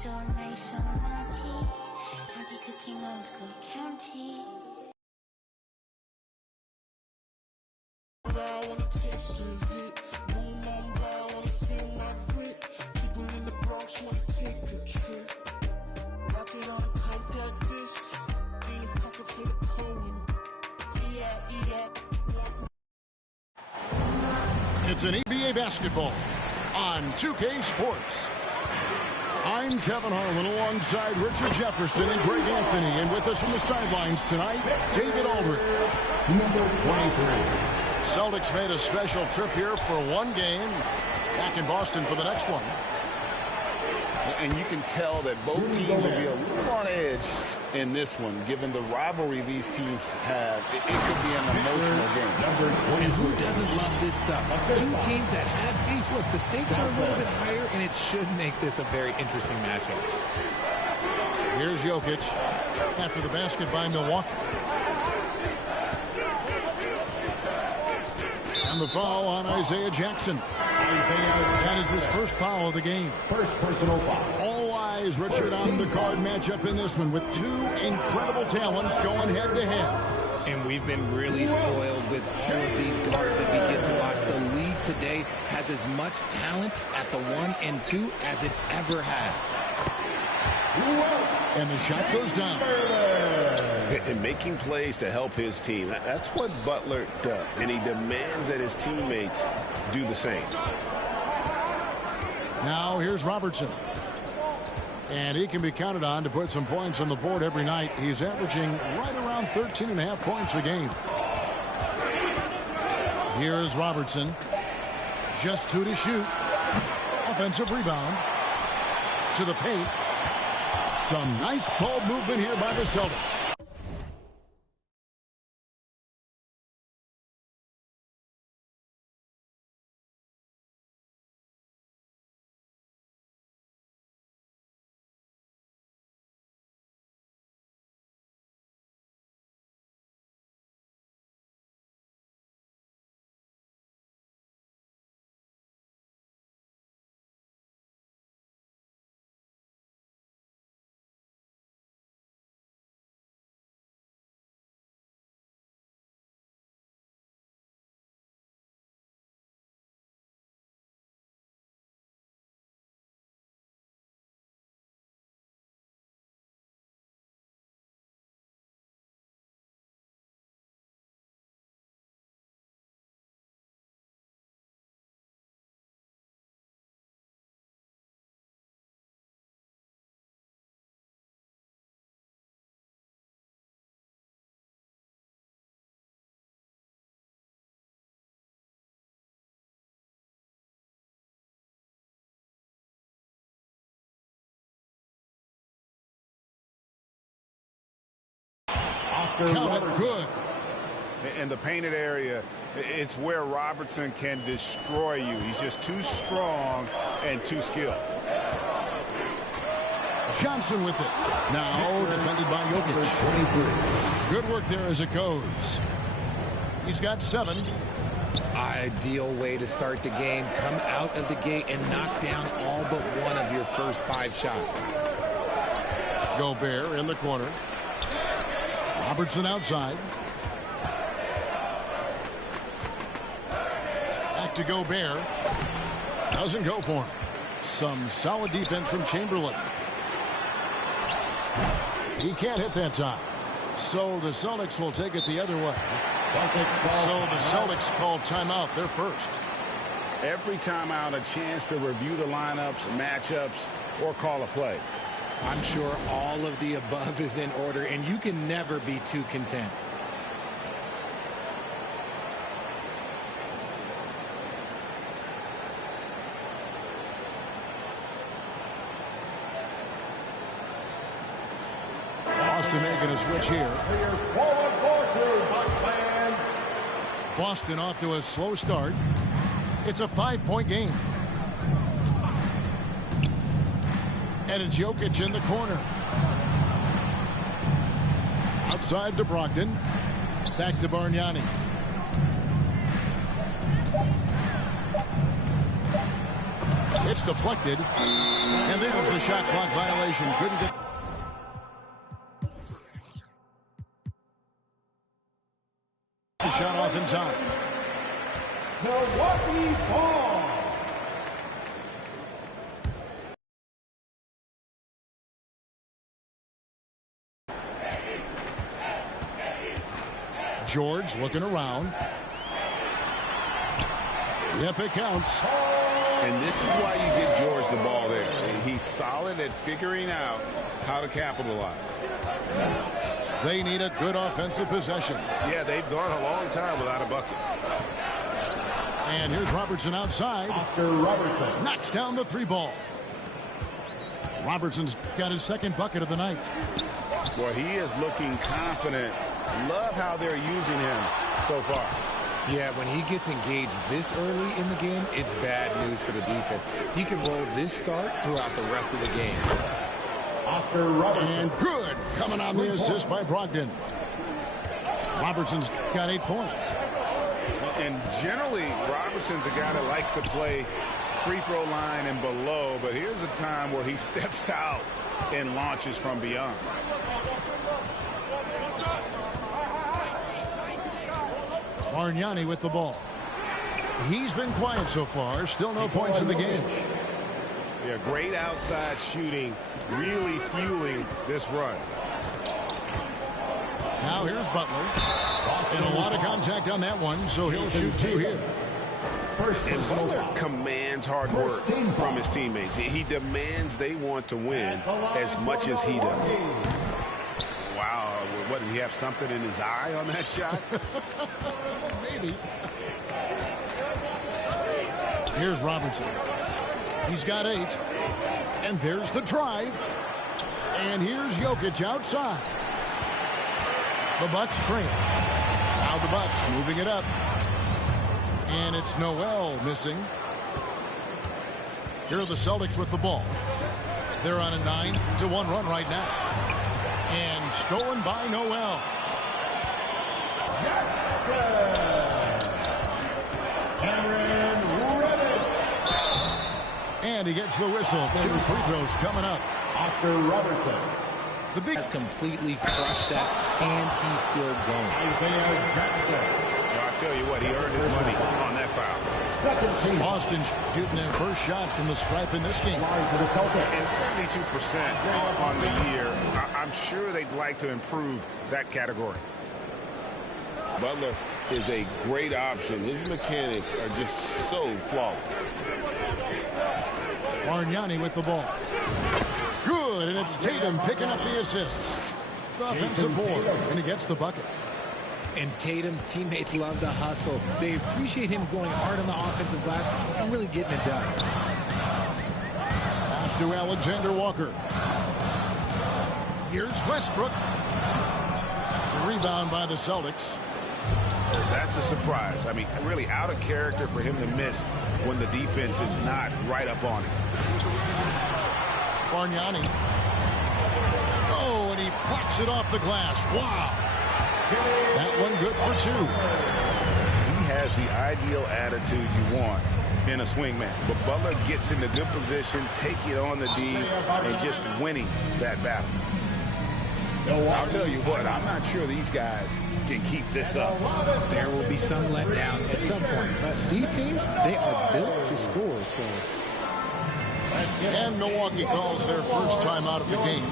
so nice, so naughty. County cooking, old school county. I wanna taste of it. Boom, boom, boom, I wanna feel my grit. People in the Bronx wanna take a trip. Rock it on a compact disc. In a pocket full of coin. It's an EBA basketball on 2K Sports. I'm Kevin Harlan alongside Richard Jefferson and Greg Anthony. And with us from the sidelines tonight, David Aldridge, number 23. Celtics made a special trip here for one game, back in Boston for the next one. And you can tell that both teams will be a little on edge in this one, given the rivalry these teams have. It could be an emotional game. And who doesn't love this stuff? Two teams that have beef. Look, the stakes are a little bit higher, and it should make this a very interesting matchup. Here's Jokic after the basket by Milwaukee. And the foul on Isaiah Jackson. That is his first foul of the game. First personal foul. All eyes, Richard, on the guard matchup in this one with two incredible talents going head-to-head. And we've been really spoiled with all of these guards that we get to watch. The league today has as much talent at the 1 and 2 as it ever has. And the shot goes down. And making plays to help his team. That's what Butler does. And he demands that his teammates do the same. Now here's Robertson. And he can be counted on to put some points on the board every night. He's averaging right around 13.5 points a game. Here's Robertson. Just 2 to shoot. Offensive rebound. To the paint. Some nice ball movement here by the Celtics. Count it good. In the painted area, it's where Robertson can destroy you. He's just too strong and too skilled. Johnson with it. Now defended by Jokic. Good work there as it goes. He's got 7. Ideal way to start the game. Come out of the gate and knock down all but one of your first 5 shots. Gobert in the corner. Robertson outside. Back to Gobert. Doesn't go for him. Some solid defense from Chamberlain. He can't hit that time. So the Celtics will take it the other way. So the Celtics call timeout. They're first. Every timeout, a chance to review the lineups, matchups, or call a play. I'm sure all of the above is in order, and you can never be too content. Boston making a switch here. Boston off to a slow start. It's a 5-point game. And it's Jokic in the corner. Outside to Brogdon. Back to Bargnani. It's deflected. And there's the shot clock violation. Couldn't get the shot off in time. Milwaukee ball. George looking around. Yep, it counts. And this is why you get George the ball there. He's solid at figuring out how to capitalize. They need a good offensive possession. Yeah, they've gone a long time without a bucket. And here's Robertson outside. Oscar Robertson Knocks down the three ball. Robertson's got his second bucket of the night. Boy, he is looking confident. Love how they're using him so far. Yeah, when he gets engaged this early in the game, it's bad news for the defense. He could roll this start throughout the rest of the game. Oscar Robertson. And good. Coming on the assist by Brogdon. Robertson's got 8 points. And generally, Robertson's a guy that likes to play free throw line and below, but here's a time where he steps out and launches from beyond. Bargnani with the ball. He's been quiet so far. Still no points in the game. Yeah, great outside shooting, really fueling this run. Now here's Butler. And a lot of contact on that one, so he'll shoot 2 here. And Butler commands hard work from his teammates. He demands they want to win as much as he does. Wow, what, did he have something in his eye on that shot? Maybe. Here's Robertson. He's got 8. And there's the drive. And here's Jokic outside. The Bucks trail. Now the Bucks moving it up. And it's Noel missing. Here are the Celtics with the ball. They're on a 9-1 run right now. And stolen by Noel. And he gets the whistle. 2 free throws coming up. Oscar Robertson. The big Has completely crushed that, and he's still going. Isaiah Jackson. Well, I tell you what, he earned his money on that foul. Second team. Boston shooting their first shots from the stripe in this game. Line for the Celtics. And 72% on the year. I'm sure they'd like to improve that category. Butler is a great option. His mechanics are just so flawless. Bargnani with the ball. Good, and it's Tatum picking up the assist. Offensive board, and he gets the bucket. And Tatum's teammates love the hustle. They appreciate him going hard on the offensive glass and really getting it done. Pass to Alexander Walker. Here's Westbrook. The rebound by the Celtics. That's a surprise. I mean, really out of character for him to miss when the defense is not right up on him. Bargnani. Oh, and he plucks it off the glass. Wow. That one good for 2. He has the ideal attitude you want in a swingman. But Butler gets into good position, taking it on the D, and just winning that battle. I'll tell you what, I'm not sure these guys can keep this up. There will be some letdown at some point, but these teams, they are built to score, so. And Milwaukee calls their first time out of the game.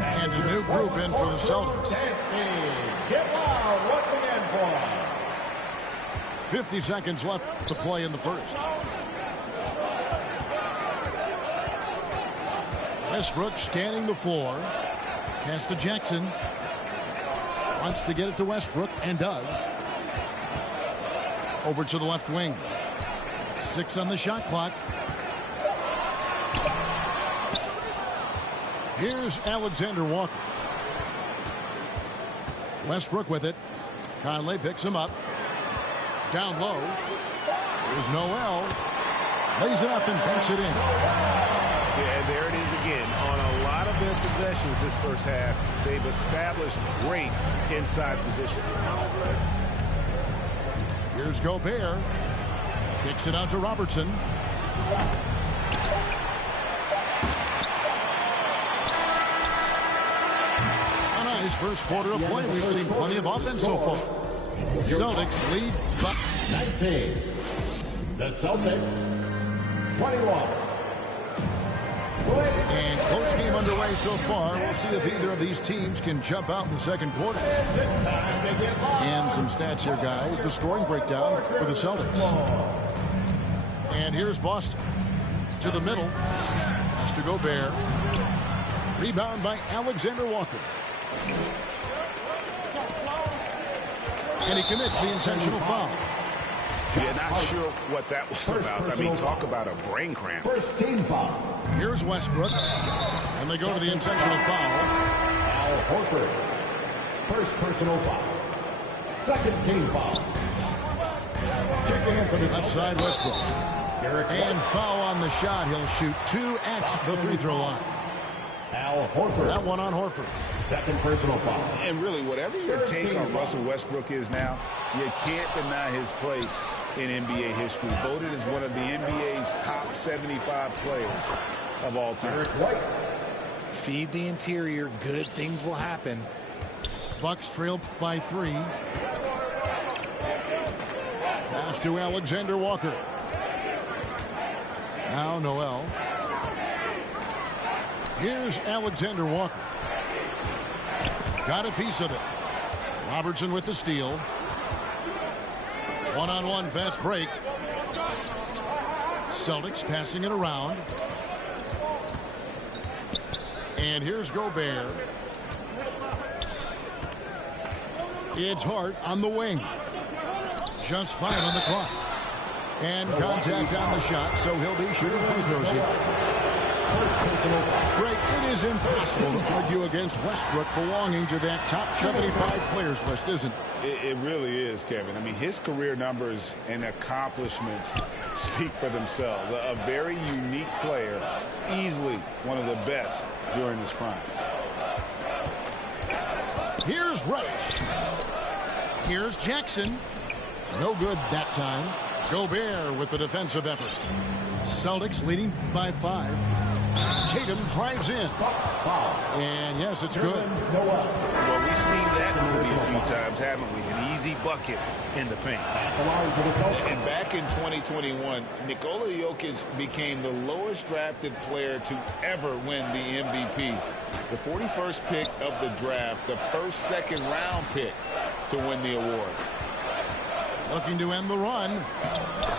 And a new group in for the Celtics. Get loud once again for 50 seconds left to play in the first. Westbrook scanning the floor. Pass to Jackson. Wants to get it to Westbrook and does. Over to the left wing. 6 on the shot clock. Here's Alexander Walker. Westbrook with it. Conley picks him up. Down low. Here's Noel. Lays it up and banks it in. Yeah, and there it is again. On a lot of their possessions this first half, they've established great inside position. Here's Gobert. Kicks it out to Robertson. On his first quarter of play, we've seen plenty of offense so far. Celtics lead by 19. The Celtics 21. And close game underway so far. We'll see if either of these teams can jump out in the second quarter. And some stats here, guys. The scoring breakdown for the Celtics. And here's Boston. To the middle. Pass to Gobert. Rebound by Alexander Walker. And he commits the intentional foul. Yeah, not sure what that was about. I mean, talk about a brain cramp. First team foul. Here's Westbrook. And they go to the intentional foul. Al Horford. First personal foul. Second team foul. Checking in for the Left side Westbrook. And foul on the shot. He'll shoot 2 at the free throw line. Al Horford. That one on Horford. Second personal foul. And really, whatever your take on Russell Westbrook is now, you can't deny his place in NBA history. Voted as one of the NBA's top 75 players of all time. Feed the interior. Good things will happen. Bucks trail by 3. Pass to Alexander Walker. Now Noel. Here's Alexander Walker. Got a piece of it. Robertson with the steal. One-on-one fast break. Celtics passing it around. And here's Gobert. It's Hart on the wing. Just 5 on the clock. And contact on the shot, so he'll be shooting free throws here. Great. It is impossible to argue against Westbrook belonging to that top 75 players list, isn't it? It really is, Kevin. I mean, his career numbers and accomplishments speak for themselves. A very unique player, easily one of the best during his prime. Here's Wright. Here's Jackson. No good that time. Gobert with the defensive effort. Celtics leading by 5. Tatum drives in. And yes, it's good. Well, we've seen that movie a few times, haven't we? An easy bucket in the paint. And back in 2021, Nikola Jokic became the lowest drafted player to ever win the MVP. The 41st pick of the draft, the first second-round pick to win the award. Looking to end the run.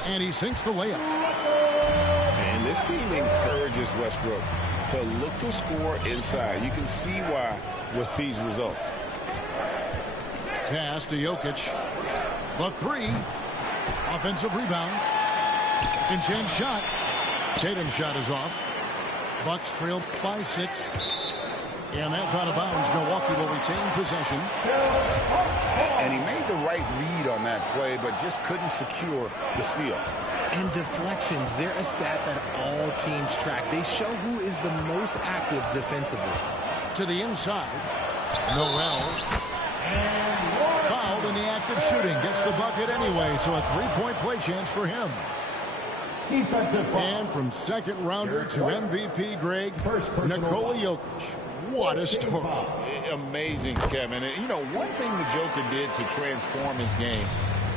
And he sinks the layup. And this team encourages Westbrook to look to score inside. You can see why with these results. Pass to Jokic. The 3. Offensive rebound. Second chance shot. Tatum's shot is off. Bucks trail by 6. And that's out of bounds. Milwaukee will retain possession. And he made the right read on that play, but just couldn't secure the steal. And deflections, they're a stat that all teams track. They show who is the most active defensively. To the inside. Noel. Fouled in the act of shooting. Gets the bucket anyway, so a 3-point play chance for him. Defensive foul. And from second rounder to MVP, Greg, Nikola Jokic. What a story. Amazing, Kevin. And, you know, one thing the Joker did to transform his game,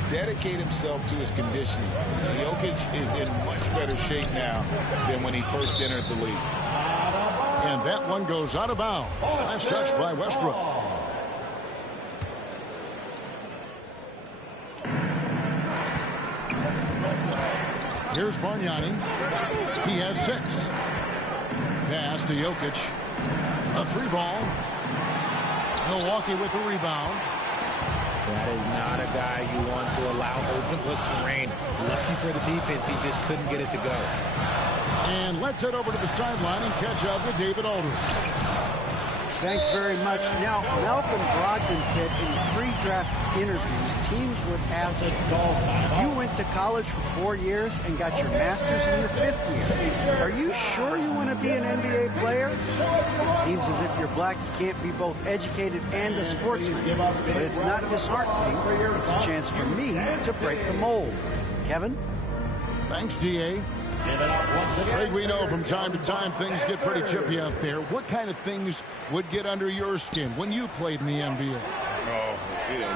dedicate himself to his conditioning. Jokic is in much better shape now than when he first entered the league. And that one goes out of bounds. Last touch by Westbrook. Here's Bargnani. He has 6. Pass to Jokic. A 3 ball. Milwaukee with the rebound. That is not a guy you want to allow open looks for range. Lucky for the defense, he just couldn't get it to go. And let's head over to the sideline and catch up with David Aldridge. Thanks very much. Now, Malcolm Brogdon said in pre-draft interviews, teams would ask, you went to college for 4 years and got your master's in your 5th year. Are you sure you want to be an NBA player? It seems as if you're black, you can't be both educated and a sportsman. But it's not disheartening. It's a chance for me to break the mold. Kevin? Thanks, D.A. Greg, we know from time to time things get pretty chippy out there. What kind of things would get under your skin when you played in the NBA? Oh,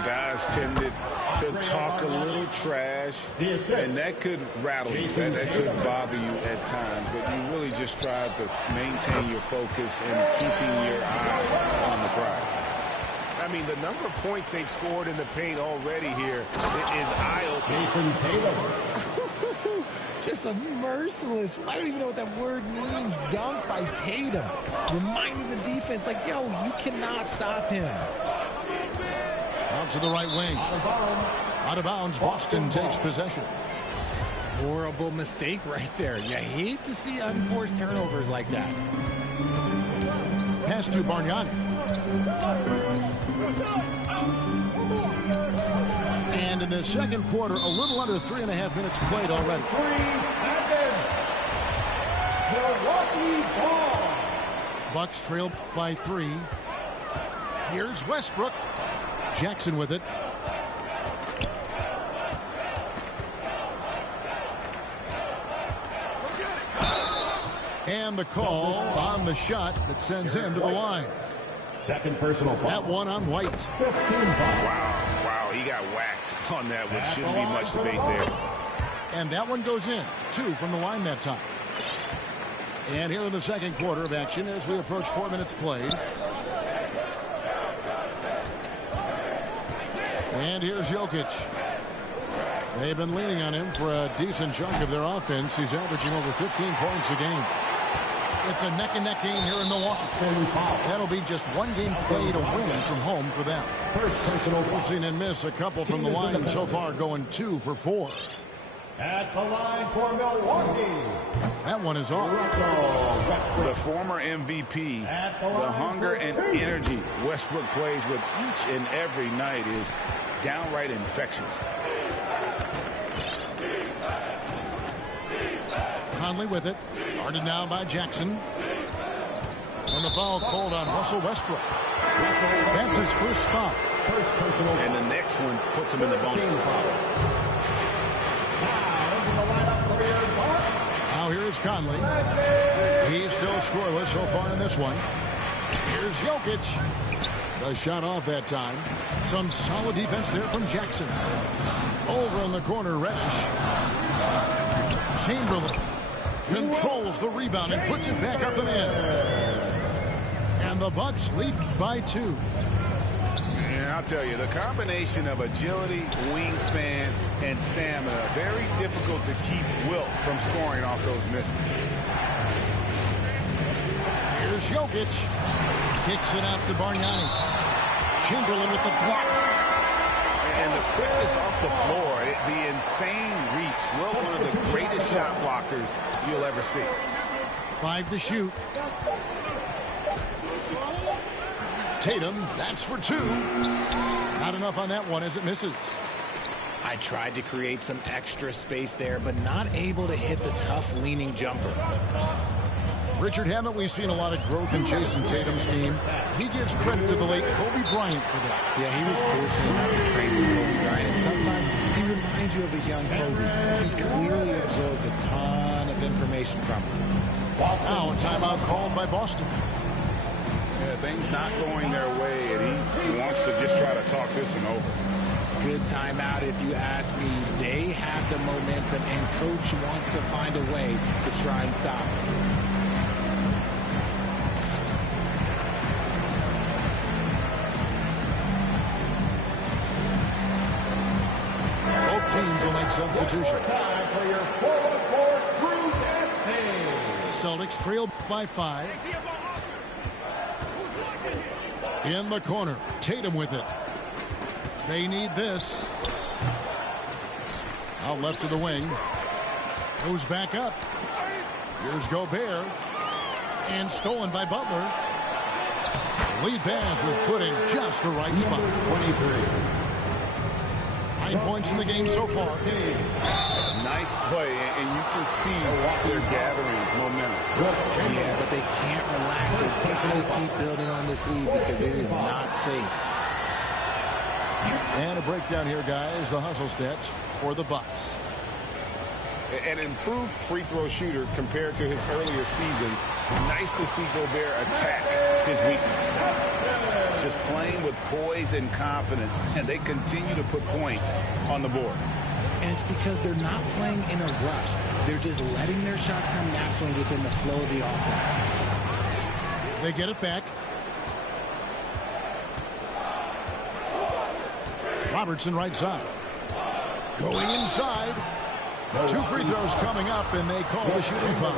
guys tended to talk a little trash, and that could rattle you. That could bother you at times, but you really just try to maintain your focus and keeping your eye on the prize. I mean, the number of points they've scored in the paint already here is eye-opening. Jason Tatum. Just a merciless, I don't even know what that word means, dunk by Tatum. Reminding the defense, like, yo, you cannot stop him. Out to the right wing. Out of bounds, Boston takes possession. Horrible mistake right there. You hate to see unforced turnovers like that. Pass to Bargnani. And in the second quarter, a little under 3.5 minutes played already. 3 seconds. Milwaukee ball. Bucks trail by 3. Here's Westbrook. Jackson with it. And the call on the shot that sends him to the line. Second personal foul. That one on White. 15 foul. Wow, he got whacked on that one. Shouldn't be much debate there. And that one goes in. 2 from the line that time. And here in the second quarter of action as we approach 4 minutes played. And here's Jokic. They've been leaning on him for a decent chunk of their offense. He's averaging over 15 points a game. It's a neck-and-neck game here in Milwaukee. That'll be just one game played a win from home for them. First personal foul. We've seen him miss a couple from the line so far, going 2 for 4. At the line for Milwaukee. That one is off. The former MVP, the hunger and energy Westbrook plays with each and every night is downright infectious. Conley with it. Guarded now by Jackson. And the foul called on Russell Westbrook. That's his first foul. First personal foul. And the next one puts him in the bonus. Now here's Conley. He's still scoreless so far in this one. Here's Jokic. The shot off that time. Some solid defense there from Jackson. Over in the corner, Reddish. Chamberlain controls the rebound and puts it back up and in. And the Bucks lead by 2. And I'll tell you, the combination of agility, wingspan, and stamina, very difficult to keep Wilt from scoring off those misses. Here's Jokic. Kicks it out to Bargnani. Chamberlain with the block. And the quickness off the floor, the insane reach. Wilt, one of the greatest shot blockers you'll ever see. 5 to shoot. Tatum, that's for 2. Not enough on that one as it misses. I tried to create some extra space there, but not able to hit the tough leaning jumper. Richard, haven't we seen a lot of growth in Jason Tatum's game? He gives credit to the late Kobe Bryant for that. Yeah, he was fortunate enough to train with Kobe Bryant. And sometimes he reminds you of a young Kobe. He clearly absorbed a ton of information from him. Now a timeout called by Boston. Yeah, things not going their way, and he wants to just try to talk this one over. Good timeout if you ask me. They have the momentum, and Coach wants to find a way to try and stop it. Teams will make substitutions. Time for your 4-on-4 crew dance team. Celtics trail by 5. In the corner, Tatum with it. They need this. Out left to the wing. Goes back up. Here's Gobert. And stolen by Butler. Lead pass was put in just the right spot. 23. 9 points in the game so far. Nice play, and you can see they're gathering momentum. Yeah, but they can't relax. They've got to keep building on this lead because it is not safe. And a breakdown here, guys. The hustle stats for the Bucks. An improved free throw shooter compared to his earlier seasons. Nice to see Gobert attack his weakness. Just playing with poise and confidence, and they continue to put points on the board. And it's because they're not playing in a rush. They're just letting their shots come naturally within the flow of the offense. They get it back. Robertson right side. Going inside. 2 free throws coming up, and they call the shooting foul.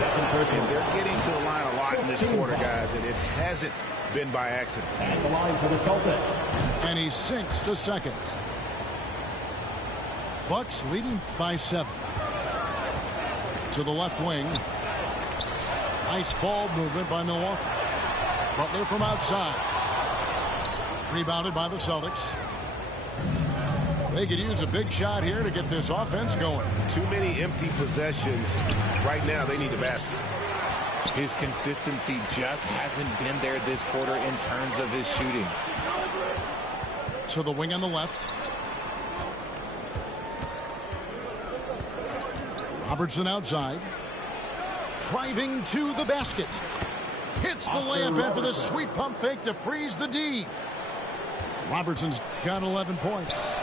And they're getting to the line a lot in this quarter, guys, and it hasn't been by accident. At the line for the Celtics. And he sinks the second. Bucks leading by 7. To the left wing. Nice ball movement by Milwaukee. Butler from outside. Rebounded by the Celtics. They could use a big shot here to get this offense going. Too many empty possessions. Right now, they need the basket. His consistency just hasn't been there this quarter in terms of his shooting. To the wing on the left. Robertson outside. Driving to the basket. Hits the layup in for the sweet pump fake to freeze the D. Robertson's got 11 points.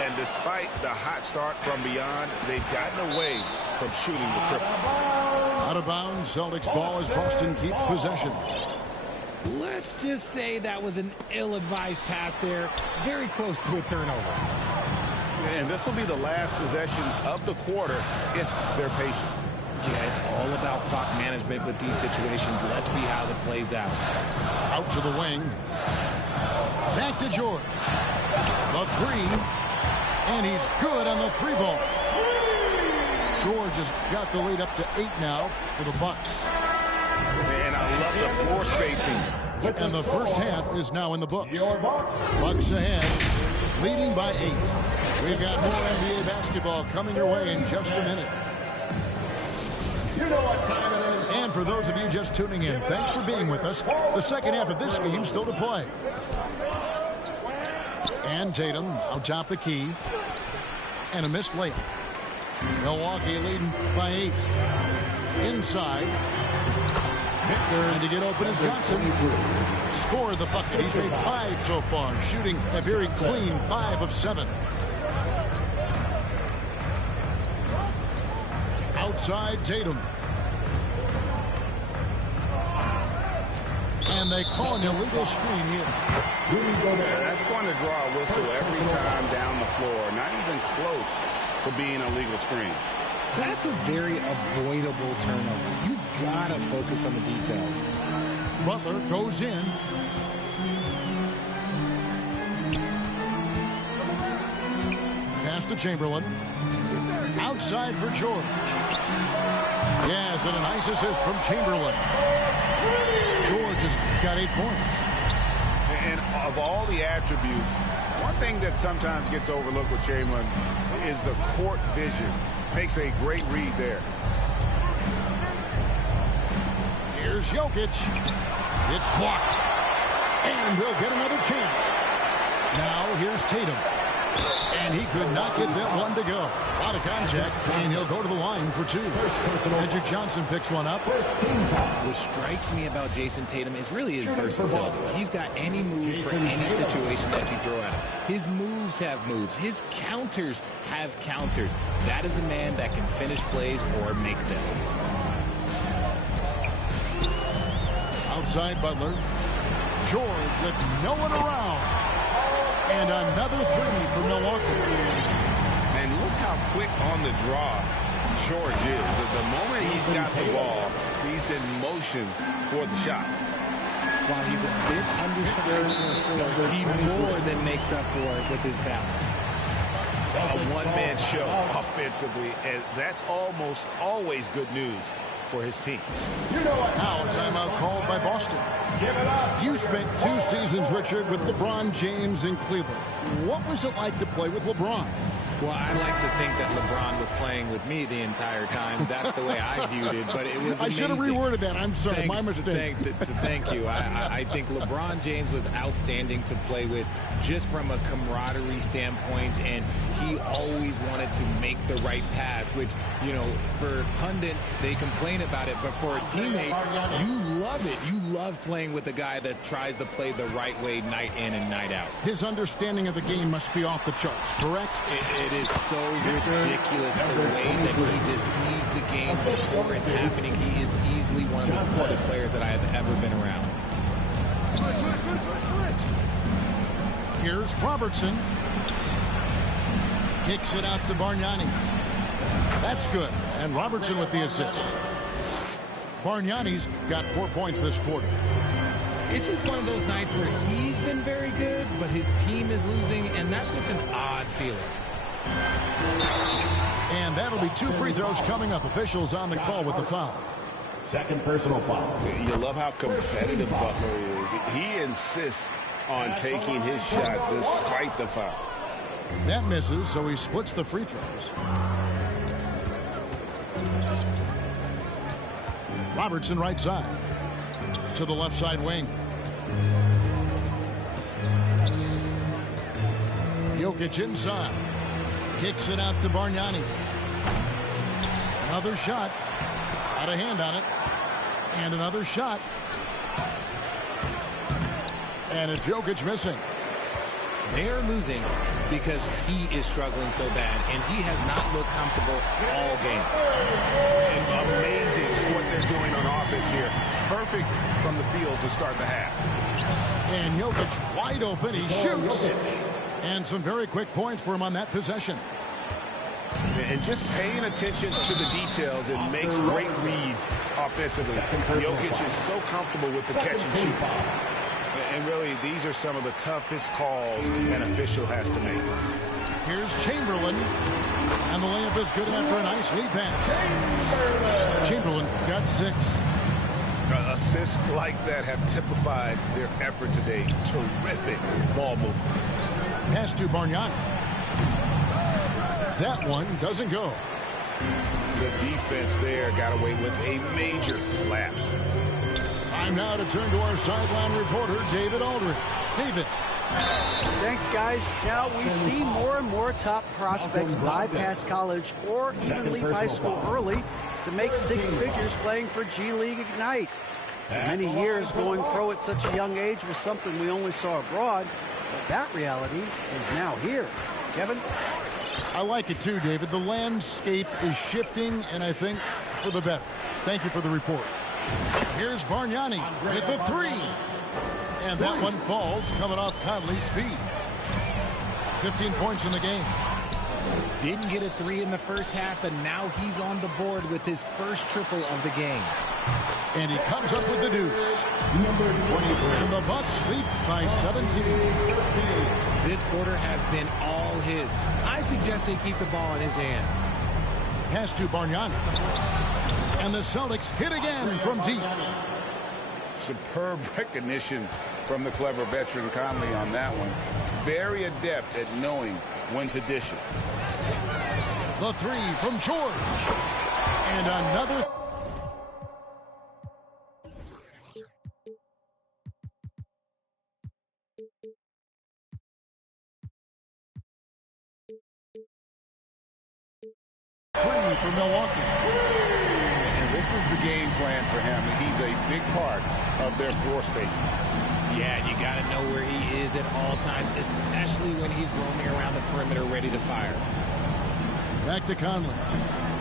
And despite the hot start from beyond, they've gotten away from shooting the triple. Out of bounds, Celtics ball as Boston keeps possession. Let's just say that was an ill-advised pass there. Very close to a turnover. And this will be the last possession of the quarter if they're patient. Yeah, it's all about clock management with these situations. Let's see how that plays out. Out to the wing. Back to George. The 3. And he's good on the 3 ball. George has got the lead up to 8 now for the Bucks. And I love the floor spacing. And the first half is now in the books. Bucks ahead, leading by 8. We've got more NBA basketball coming your way in just a minute. You know what time it is. And for those of you just tuning in, thanks for being with us. The second half of this game still to play. And Tatum out top the key. And a missed layup. Milwaukee leading by 8. Inside. Trying to get open is Johnson. Score the bucket. He's made 5 so far. Shooting a very clean 5 of 7. Outside Tatum. And they call an illegal screen here. That's going to draw a whistle every time down the floor. Not even close to being a legal screen. That's a very avoidable turnover. You gotta focus on the details. Butler goes in. Pass to Chamberlain. Outside for George. Yes, and a nice assist from Chamberlain. George has got 8 points. And of all the attributes, one thing that sometimes gets overlooked with Chamberlain is the court vision. Makes a great read there. Here's Jokic. It's blocked. And they'll get another chance. Now here's Tatum. And he could not get that one to go. Out of contact, and he'll go to the line for 2. Magic Johnson picks one up. What strikes me about Jason Tatum is really his versatility. He's got any move for any situation that you throw at him. His moves have moves. His counters have counters. That is a man that can finish plays or make them. Outside Butler. George with no one around. And another 3 for Milwaukee. And look how quick on the draw George is. At the moment he's got the ball, he's in motion for the shot. While he's a bit undersized for a forward, he more than makes up for it with his bounce. a one-man show offensively, and that's almost always good news for his team. Now a timeout called by Boston. You spent 2 seasons, Richard, with LeBron James in Cleveland. What was it like to play with LeBron? Well, I like to think that LeBron was playing with me the entire time. That's the way I viewed it, but it was amazing. I should have reworded that. I'm sorry, my mistake. Thank you. I think LeBron James was outstanding to play with just from a camaraderie standpoint, and he always wanted to make the right pass, which, you know, for pundits, they complain about it, but for a teammate, you love it. You love playing with a guy that tries to play the right way night in and night out. His understanding of the game must be off the charts, correct? It is so ridiculous the way that he just sees the game before it's happening. He is easily one of the smartest players that I have ever been around. Here's Robertson. Kicks it out to Bargnani. That's good. And Robertson with the assist. Bargnani's got 4 points this quarter. It's just one of those nights where he's been very good, but his team is losing, and that's just an odd feeling. And that'll be 2 free throws coming up. Officials on the call with the foul. Second personal foul. You love how competitive Butler is. He insists on taking his shot despite the foul. That misses, so he splits the free throws. Robertson right side. To the left side wing. Jokic inside. Kicks it out to Bargnani. Another shot. Got a hand on it. And another shot. And it's Jokic missing. They're losing because he is struggling so bad, and he has not looked comfortable all game. And amazing what they're doing on offense here. Perfect from the field to start the half. And Jokic wide open. He shoots. And some very quick points for him on that possession. And just paying attention to the details, it makes great reads offensively. Jokic is so comfortable with the catch and shoot. And really, these are some of the toughest calls an official has to make. Here's Chamberlain. And the layup is good after a nice lead pass. Chamberlain got 6. Assists like that have typified their effort today. Terrific ball movement. Pass to Bargnani. That one doesn't go. The defense there got away with a major lapse. Time now to turn to our sideline reporter, David Aldridge. David. Thanks, guys. Now we see more and more top prospects bypass college or even leave high school early to make 6 figures playing for G League Ignite. For many years, going pro at such a young age was something we only saw abroad, but that reality is now here. Kevin? I like it too, David. The landscape is shifting, and I think for the better. Thank you for the report. Here's Bargnani with the 3. And that one falls, coming off Conley's feet. 15 points in the game. Didn't get a 3 in the first half, but now he's on the board with his first triple of the game. And he comes up with the deuce. Number 23. And the Bucks lead by 17. This quarter has been all his. I suggest they keep the ball in his hands. Pass to Bargnani. And the Celtics hit again from deep. Superb recognition from the clever veteran Conley on that one. Very adept at knowing when to dish it. The 3 from George. And another. For Milwaukee. And this is the game plan for him. He's a big part of their floor spacing. Yeah, you got to know where he is at all times, especially when he's roaming around the perimeter ready to fire. Back to Conley.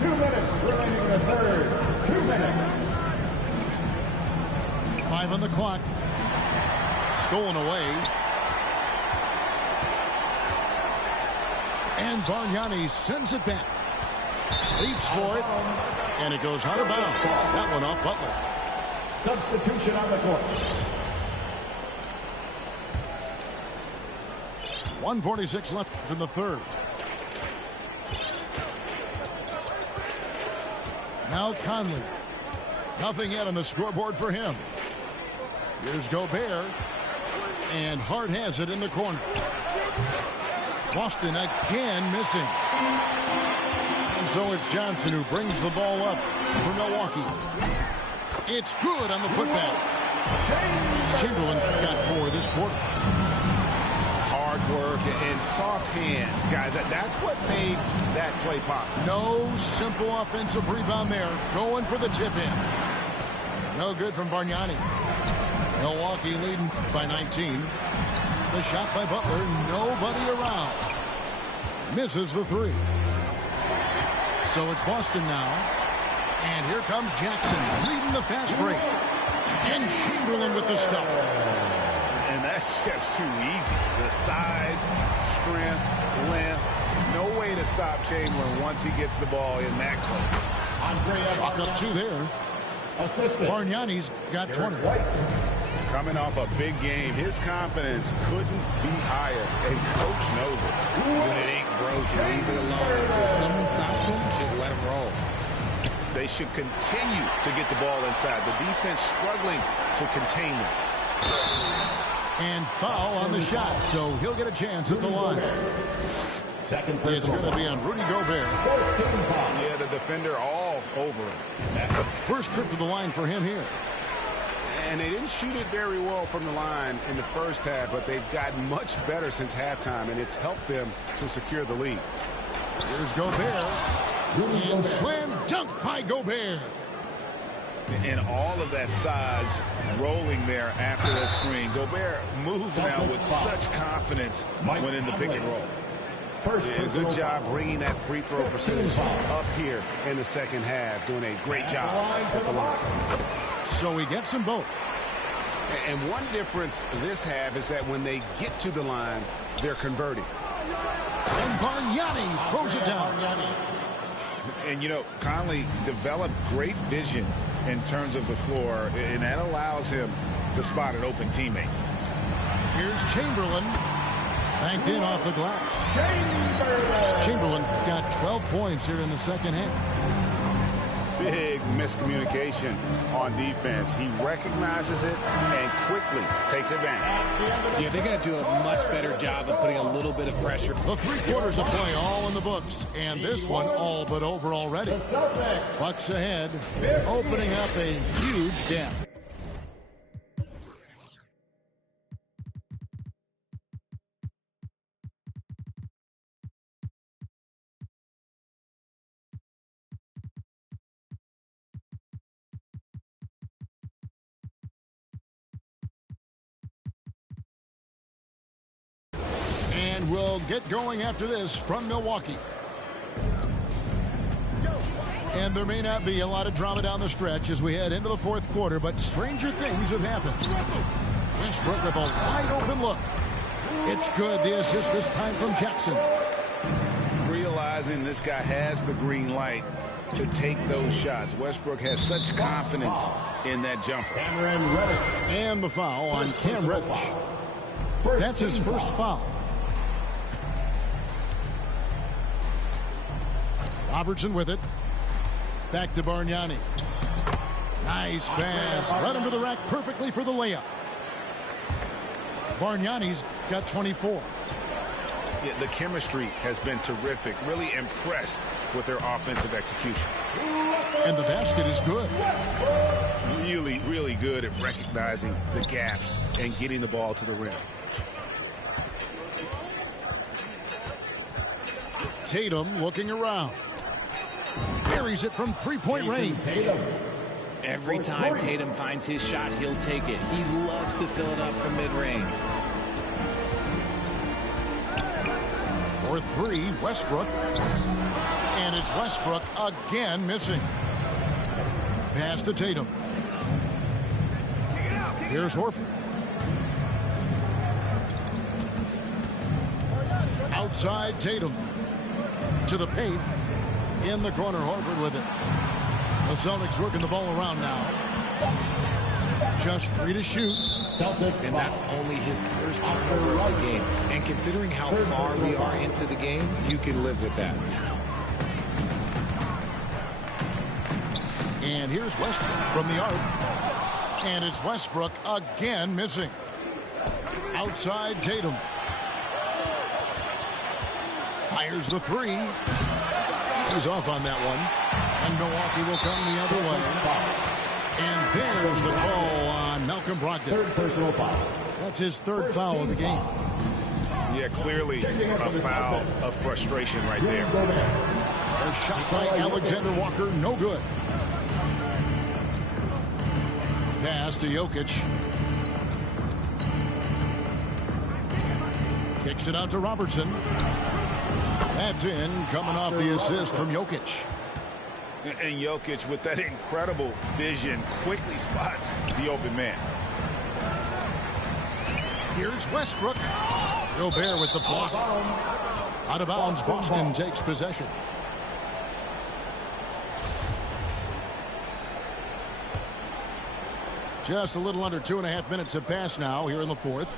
2 minutes remaining in the third. 2 minutes. 5 on the clock. Stolen away. And Bargnani sends it back. Leaps for it, and it goes out of bounds. That one off Butler. Substitution on the court. 1:46 left in the third. Now Conley. Nothing yet on the scoreboard for him. Here's Gobert. And Hart has it in the corner. Boston again missing. And so it's Johnson who brings the ball up for Milwaukee. It's good on the putback. Chamberlain got 4 this quarter. Hard work and soft hands. Guys, that's what made that play possible. No simple offensive rebound there. Going for the tip-in. No good from Bargnani. Milwaukee leading by 19. The shot by Butler. Nobody around. Misses the 3. So it's Boston now. And here comes Jackson leading the fast break. And Chamberlain with the stuff. And that's just too easy. The size, strength, length. No way to stop Chamberlain once he gets the ball in that close. Chalk up 2 there. Bargnani's got 20. Coming off a big game, his confidence couldn't be higher, and coach knows it. When it ain't broke, leave it alone. Until someone stops him, just let him roll. They should continue to get the ball inside. The defense struggling to contain them. And foul on the shot, so he'll get a chance at the line. It's going to be on Rudy Gobert. Yeah, the defender all over him. First trip to the line for him here. And they didn't shoot it very well from the line in the first half, but they've gotten much better since halftime, and it's helped them to secure the lead. Here's Gobert. And slam dunk by Gobert. And all of that size rolling there after the screen. Gobert moves now with such confidence when in the pick and roll. Yeah, good job bringing that free throw percentage up here in the second half. Doing a great job at the line. So he gets them both. And one difference this half is that when they get to the line, they're converting. And Bargnani throws it down. And, you know, Conley developed great vision in terms of the floor, and that allows him to spot an open teammate. Here's Chamberlain. Banked in off the glass. Chamberlain got 12 points here in the second half. Big miscommunication on defense. He recognizes it and quickly takes advantage. Yeah, they're going to do a much better job of putting a little bit of pressure. The 3 quarters of play all in the books, and this one all but over already. Bucks ahead, opening up a huge gap. And we'll get going after this from Milwaukee. And there may not be a lot of drama down the stretch as we head into the 4th quarter, but stranger things have happened. Westbrook with a wide open look. It's good. The assist this time from Jackson. Realizing this guy has the green light to take those shots. Westbrook has such confidence in that jumper. And the foul on Cam Reddish. That's his first foul. Robertson with it. Back to Bargnani. Nice pass. Led him to the rack perfectly for the layup. Bargnani's got 24. Yeah, the chemistry has been terrific. Really impressed with their offensive execution. And the basket is good. Really, really good at recognizing the gaps and getting the ball to the rim. Tatum looking around. Buries it from 3-point range. Every time Tatum finds his shot, he'll take it. He loves to fill it up from mid-range. For 3, Westbrook. And it's Westbrook again missing. Pass to Tatum. Here's Horford. Outside Tatum. To the paint. In the corner, Horford with it. The Celtics working the ball around now. Just 3 to shoot. And that's only his first turnover of the game. And considering how far we are into the game, you can live with that. And here's Westbrook from the arc. And it's Westbrook again missing. Outside Tatum. Fires the three. He's off on that one. And Milwaukee will come the other way. And there's the call on Malcolm Brogdon. Third personal foul. That's his third foul of the game. Yeah, clearly a foul of frustration right there. A shot by Alexander Walker, no good. Pass to Jokic. Kicks it out to Robertson. That's in, coming off the assist from Jokic. And Jokic, with that incredible vision, quickly spots the open man. Here's Westbrook. Gobert with the block. Out of bounds, Boston takes possession. Just a little under 2.5 minutes have passed now here in the fourth.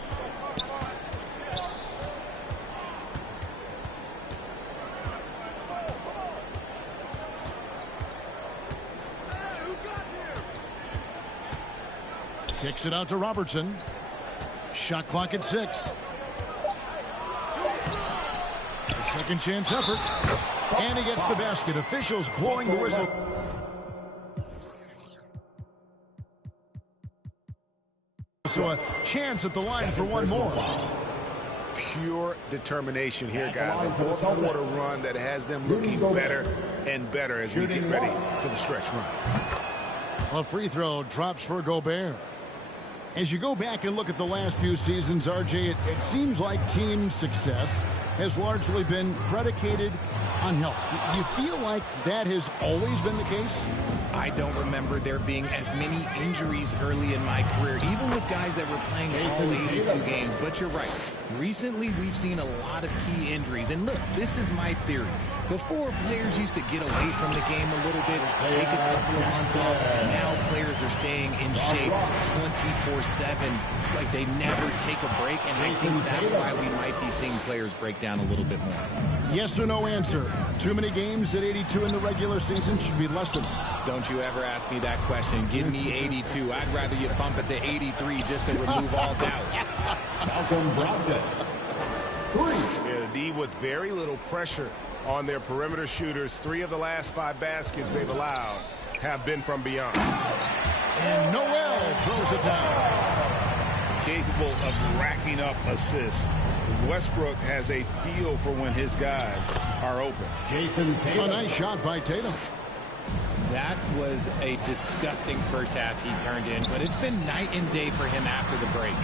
Kicks it out to Robertson. Shot clock at 6. A second chance effort. And he gets the basket. Officials blowing the whistle. So a chance at the line for one more. Pure determination here, guys. A fourth-quarter run that has them looking better and better as we get ready for the stretch run. A free throw drops for Gobert. As you go back and look at the last few seasons, RJ, it seems like team success has largely been predicated on health. Do you feel like that has always been the case? I don't remember there being as many injuries early in my career, even with guys that were playing all 82 games. But you're right. Recently, we've seen a lot of key injuries. And look, this is my theory. Before, players used to get away from the game a little bit, take a couple of months off. Now players are staying in shape 24/7, like they never take a break. And I think that's why we might be seeing players break down a little bit more. Yes or no answer. Too many games at 82 in the regular season should be less than. Don't you ever ask me that question. Give me 82. I'd rather you bump it to 83 just to remove all doubt. Malcolm Brogdon. 3. Yeah, the D with very little pressure on their perimeter shooters. 3 of the last 5 baskets they've allowed have been from beyond. And Noel throws it down. Capable of racking up assists. Westbrook has a feel for when his guys are open. Jason Tatum. A nice shot by Tatum. That was a disgusting first half he turned in, but it's been night and day for him after the break.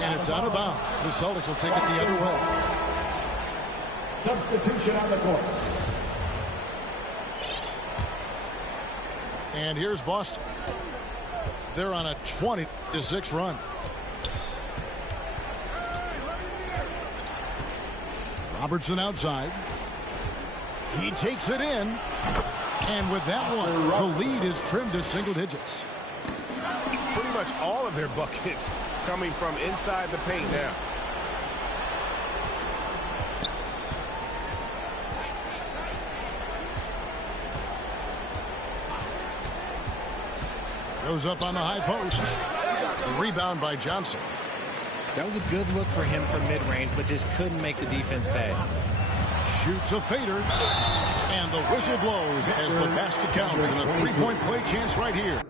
And it's out of bounds. The Celtics will take it the other way. Substitution on the court. And here's Boston. They're on a 20-6 run. Robertson outside. He takes it in. And with that one, the lead is trimmed to single digits. Pretty much all of their buckets coming from inside the paint now. Goes up on the high post. The rebound by Johnson. That was a good look for him from mid-range, but just couldn't make the defense pay. Shoots a fader. And the whistle blows as the basket counts. And a three-point play chance right here.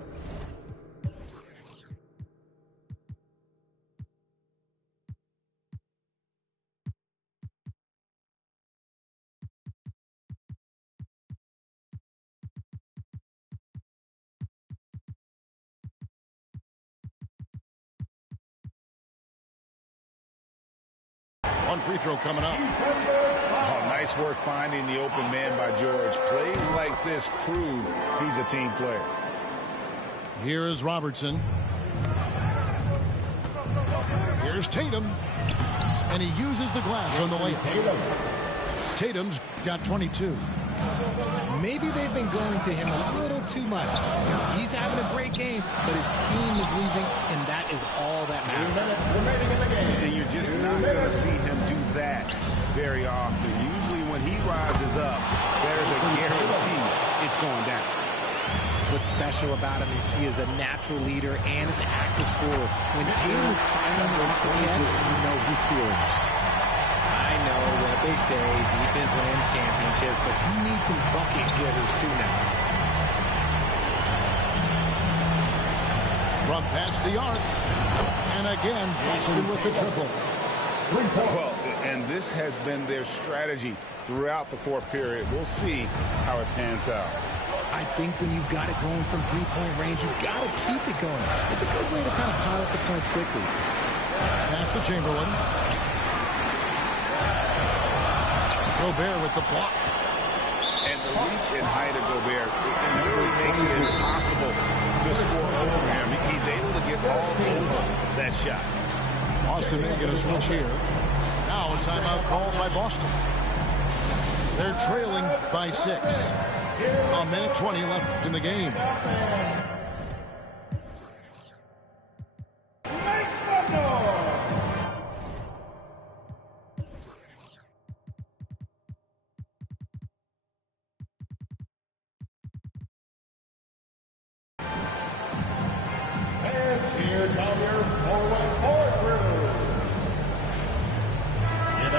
One free throw coming up. Oh, nice work finding the open man by George. Plays like this prove he's a team player. Here is Robertson. Here's Tatum. And he uses the glass on the layup. Tatum's got 22. Maybe they've been going to him a little too much. He's having a great game, but his team is losing, and that is all that matters. And you're just not going to see him do that very often. Usually when he rises up, there's a guarantee it's going down. What's special about him is he is a natural leader and an active scorer. When Tatum is firing off the catch, you know he's feeling it. I know what they say, defense wins championships, but you need some bucket getters too now. From past the arc. And again, Boston with the triple. Well, and this has been their strategy throughout the fourth period. We'll see how it pans out. I think when you've got it going from three-point range, you've got to keep it going. It's a good way to kind of pile up the points quickly. Pass to Chamberlain. Gobert with the block. And the reach and height of Gobert, it really makes it impossible to score over him. He's able to get all over that shot. Boston may get a switch here. Now a timeout called by Boston. They're trailing by 6. A minute 20 left in the game.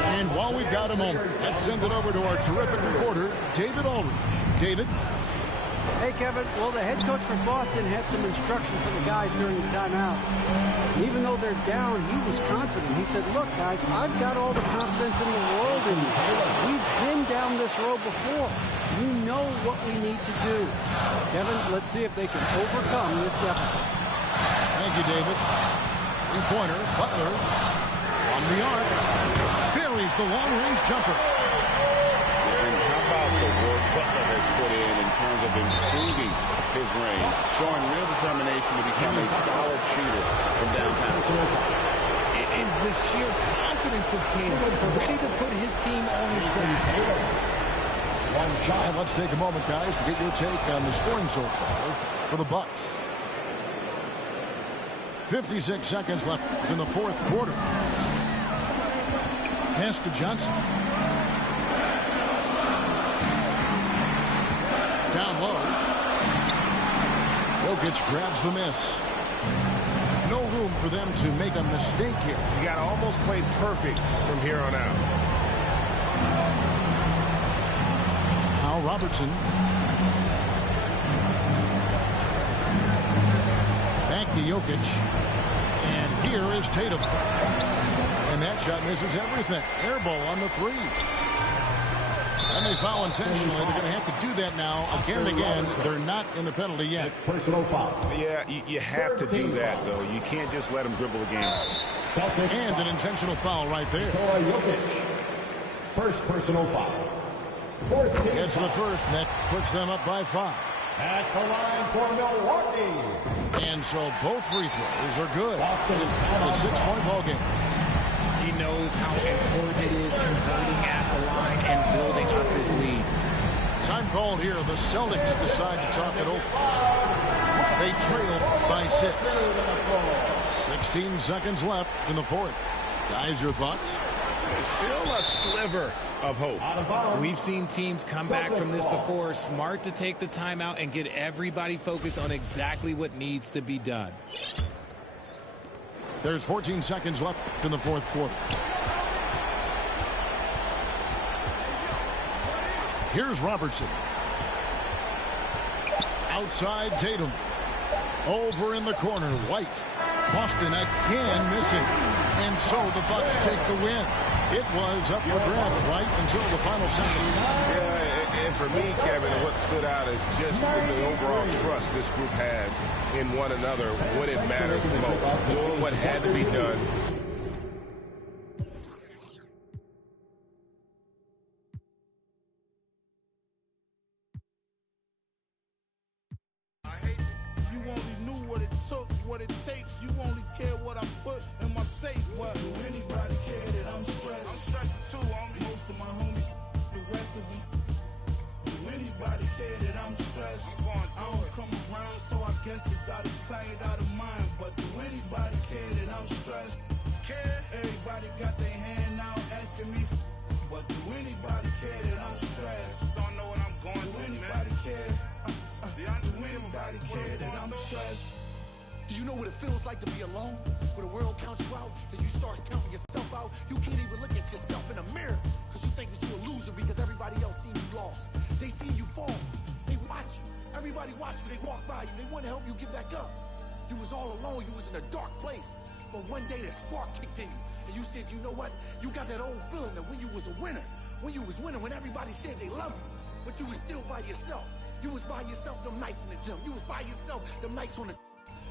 And while we've got a moment, let's send it over to our terrific reporter, David Aldridge. David? Hey, Kevin. Well, the head coach for Boston had some instruction for the guys during the timeout. And even though they're down, he was confident. He said, look, guys, I've got all the confidence in the world in you. We've been down this road before. You know what we need to do. Kevin, let's see if they can overcome this deficit. Thank you, David. Three-pointer, Butler from the arc. Buries the long-range jumper. And how about the work Butler has put in terms of improving his range, showing real determination to become a solid shooter from downtown. It is the sheer confidence of Tatum, ready to put his team on his back. One shot. And let's take a moment, guys, to get your take on the scoring so far for the Bucks. 56 seconds left in the fourth quarter. Pass to Johnson. Down low. Jokic grabs the miss. No room for them to make a mistake here. You got to almost play perfect from here on out. Now Robertson. Back to Jokic. And here is Tatum. And that shot misses everything. Air ball on the three. And they foul intentionally. They're going to have to do that now again and again. They're not in the penalty yet. Personal foul. Yeah, you have to do that, though. You can't just let them dribble the game. And an intentional foul right there. First personal foul. It's the first, and that puts them up by 5. At the line for Milwaukee. And so both free throws are good. It's a 6-point ball game. He knows how important it is converting at the line and building up his lead. Time called here. The Celtics decide to talk it over. They trail by 6. 16 seconds left in the fourth. Guys, your thoughts? Still a sliver of hope. We've seen teams come back from this before. Smart to take the timeout and get everybody focused on exactly what needs to be done. There's 14 seconds left in the fourth quarter. Here's Robertson. Outside Tatum. Over in the corner, White. Boston again missing. And so the Bucks take the win. It was up for grabs right until the final seconds. Yeah, and for me, Kevin, what stood out is just the overall trust this group has in one another when it mattered the most. Doing what had to be done. You only knew what it took, what it takes. You only care what I put in my safe. But do anybody care that I'm stressed? I'm stressed too, homie. Most of my homies, the rest of them. Do anybody care that I'm stressed? I don't come around, so I guess it's out of sight, out of mind. But do anybody care that I'm stressed? Care? Everybody got their hand out asking me. But do anybody care that I'm stressed? Don't know what I'm going through, man. Do anybody care? Nobody care that I'm stressed. Do you know what it feels like to be alone? Where the world counts you out, that you start counting yourself out. You can't even look at yourself in the mirror because you think that you're a loser because everybody else seen you lost. They seen you fall. They watch you. Everybody watch you. They walk by you. They want to help you get back up. You was all alone. You was in a dark place. But one day that spark kicked in you. And you said, you know what? You got that old feeling that when you was a winner, when you was winning, when everybody said they love you, but you was still by yourself. You was by yourself them nights in the gym. You was by yourself them nights on the...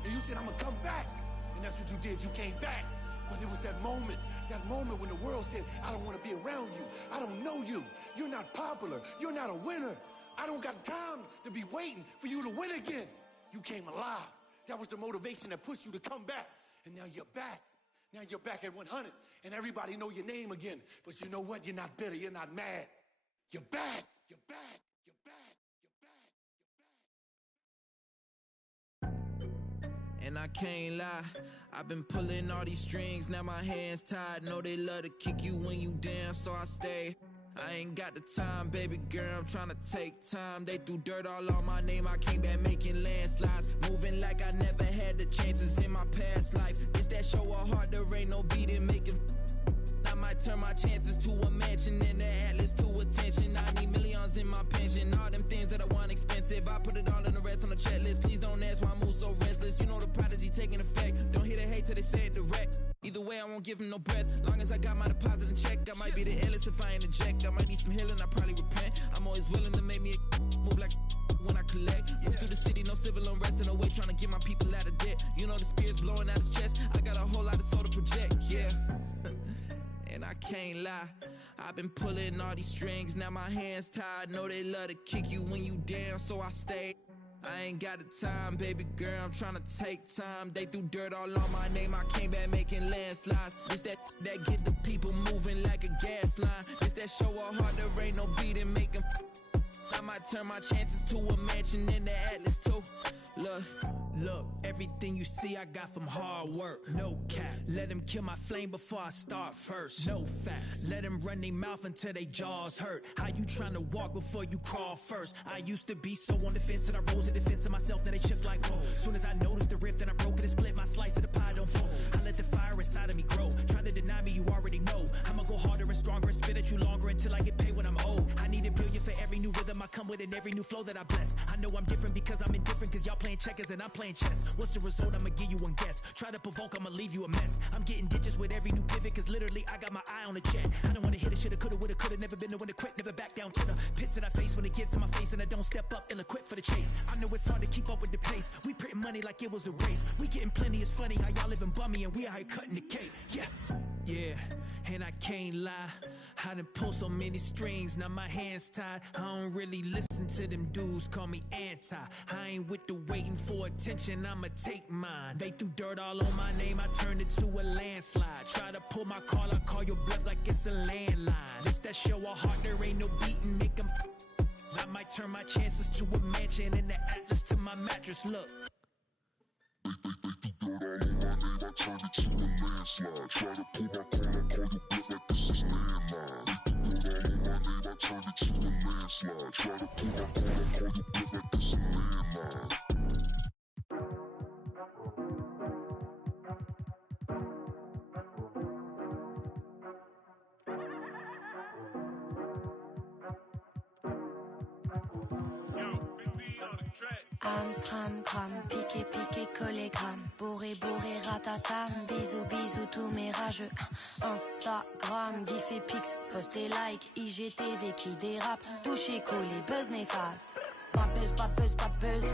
And you said, I'm gonna come back. And that's what you did, you came back. But it was that moment when the world said, I don't wanna be around you. I don't know you. You're not popular. You're not a winner. I don't got time to be waiting for you to win again. You came alive. That was the motivation that pushed you to come back. And now you're back. Now you're back at 100. And everybody know your name again. But you know what? You're not bitter. You're not mad. You're back. You're back. You're back. And I can't lie, I've been pulling all these strings, now my hands tied. Know they love to kick you when you down, so I stay. I ain't got the time, baby girl, I'm tryna take time. They threw dirt all on my name, I came back making landslides. Moving like I never had the chances in my past life. It's that show of heart, there ain't no beating, making. I might turn my chances to a mansion and the Atlas to attention. I need millions in my pension, all them things that I want expensive. I put it all in the rest on the checklist. Please don't ask why I move so restless. You know the prodigy taking effect. Don't hear the hate till they say it direct. Either way, I won't give him no breath. Long as I got my deposit in check, I might be the illest if I interject. I might need some healing, I probably repent. I'm always willing to make me a move like when I collect. Move through the city, no civil unrest in the way, trying to get my people out of debt. You know the spirit's blowing out his chest. I got a whole lot of soul to project, yeah. And I can't lie, I've been pulling all these strings, now my hands tied. Know they love to kick you when you down, so I stay. I ain't got the time, baby girl, I'm tryna take time. They threw dirt all on my name, I came back making landslides. This that get the people moving like a gas line. This that show of heart, there ain't no beating, making. I might turn my chances to a mansion in the Atlas too. Look, everything you see I got from hard work. No cap, let them kill my flame before I start first. No facts, let them run their mouth until they jaws hurt. How you trying to walk before you crawl first? I used to be so on the fence that I rose to defense of myself, that they shook like oh. Soon as I noticed the rift and I broke it and split, my slice of the pie don't fold. I let the fire inside of me grow. Trying to deny me, you already know. I'ma go harder and stronger and spit at you longer until I get paid when I'm old. I need $1 billion for every new rhythm I come with and every new flow that I bless. I know I'm different because I'm indifferent, cause y'all playing checkers and I'm playing chess. What's the result? I'ma give you one guess. Try to provoke, I'ma leave you a mess. I'm getting ditches with every new pivot, cause literally I got my eye on the jet. I don't wanna hit it, shoulda, coulda, woulda, coulda. Never been the one to quit, never back down to the pits that I face when it gets in my face and I don't step up, ill-equipped for the chase. I know it's hard to keep up with the pace. We printing money like it was a race. We getting plenty, it's funny how y'all living bummy and we out here cutting the cake. Yeah, and I can't lie, I done pulled so many strings, now my hands tied. I don't really listen to them dudes, call me anti. I ain't with the waiting for attention, I'ma take mine. They threw dirt all on my name, I turned it to a landslide. Try to pull my call, I call your bluff like it's a landline. It's that show of heart, there ain't no beating, make them. I might turn my chances to a mansion and the Atlas to my mattress, look. They threw dirt all on my name, I turned it to a landslide. Try to pull my call, I call your bluff like this is landline. They threw dirt all on my name, I turned it to a landslide. Try to pull my call, I call your bluff like this is landline. Amstram, cram, piqué, piqué, collé, gram. Bourré, bourré, ratatam. Bisous, bisous, tous mes rageux. Instagram, gif et pix, post et like. IGTV qui dérape. Touché, collé, buzz néfaste. Pas de buzz, pas de buzz, pas de buzz.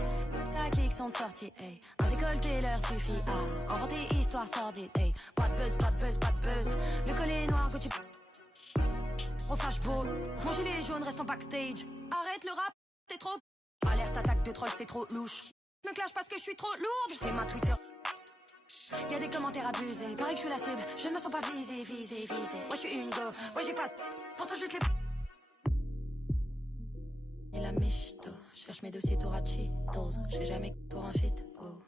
Ta clique sont de sortie, hey. Un décolleté leur suffit à inventer histoire sordide, hey. Pas de buzz, pas de buzz, pas de buzz. Le collet noir que tu. On se fâche beau. Mon gilet jaune reste en backstage. Arrête le rap, t'es trop. Alerte attaque de troll, c'est trop louche. Me clash parce que je suis trop lourde. J't'ai ma Twitter. Y'a des commentaires abusés. Pareil que je suis la cible. Je ne me sens pas visée, visée, visée. Moi je suis une go. Ouais j'ai pas de. Pourtant juste les. Et la michto. Cherche mes dossiers Torachitos. J'ai jamais pour un fit. Oh.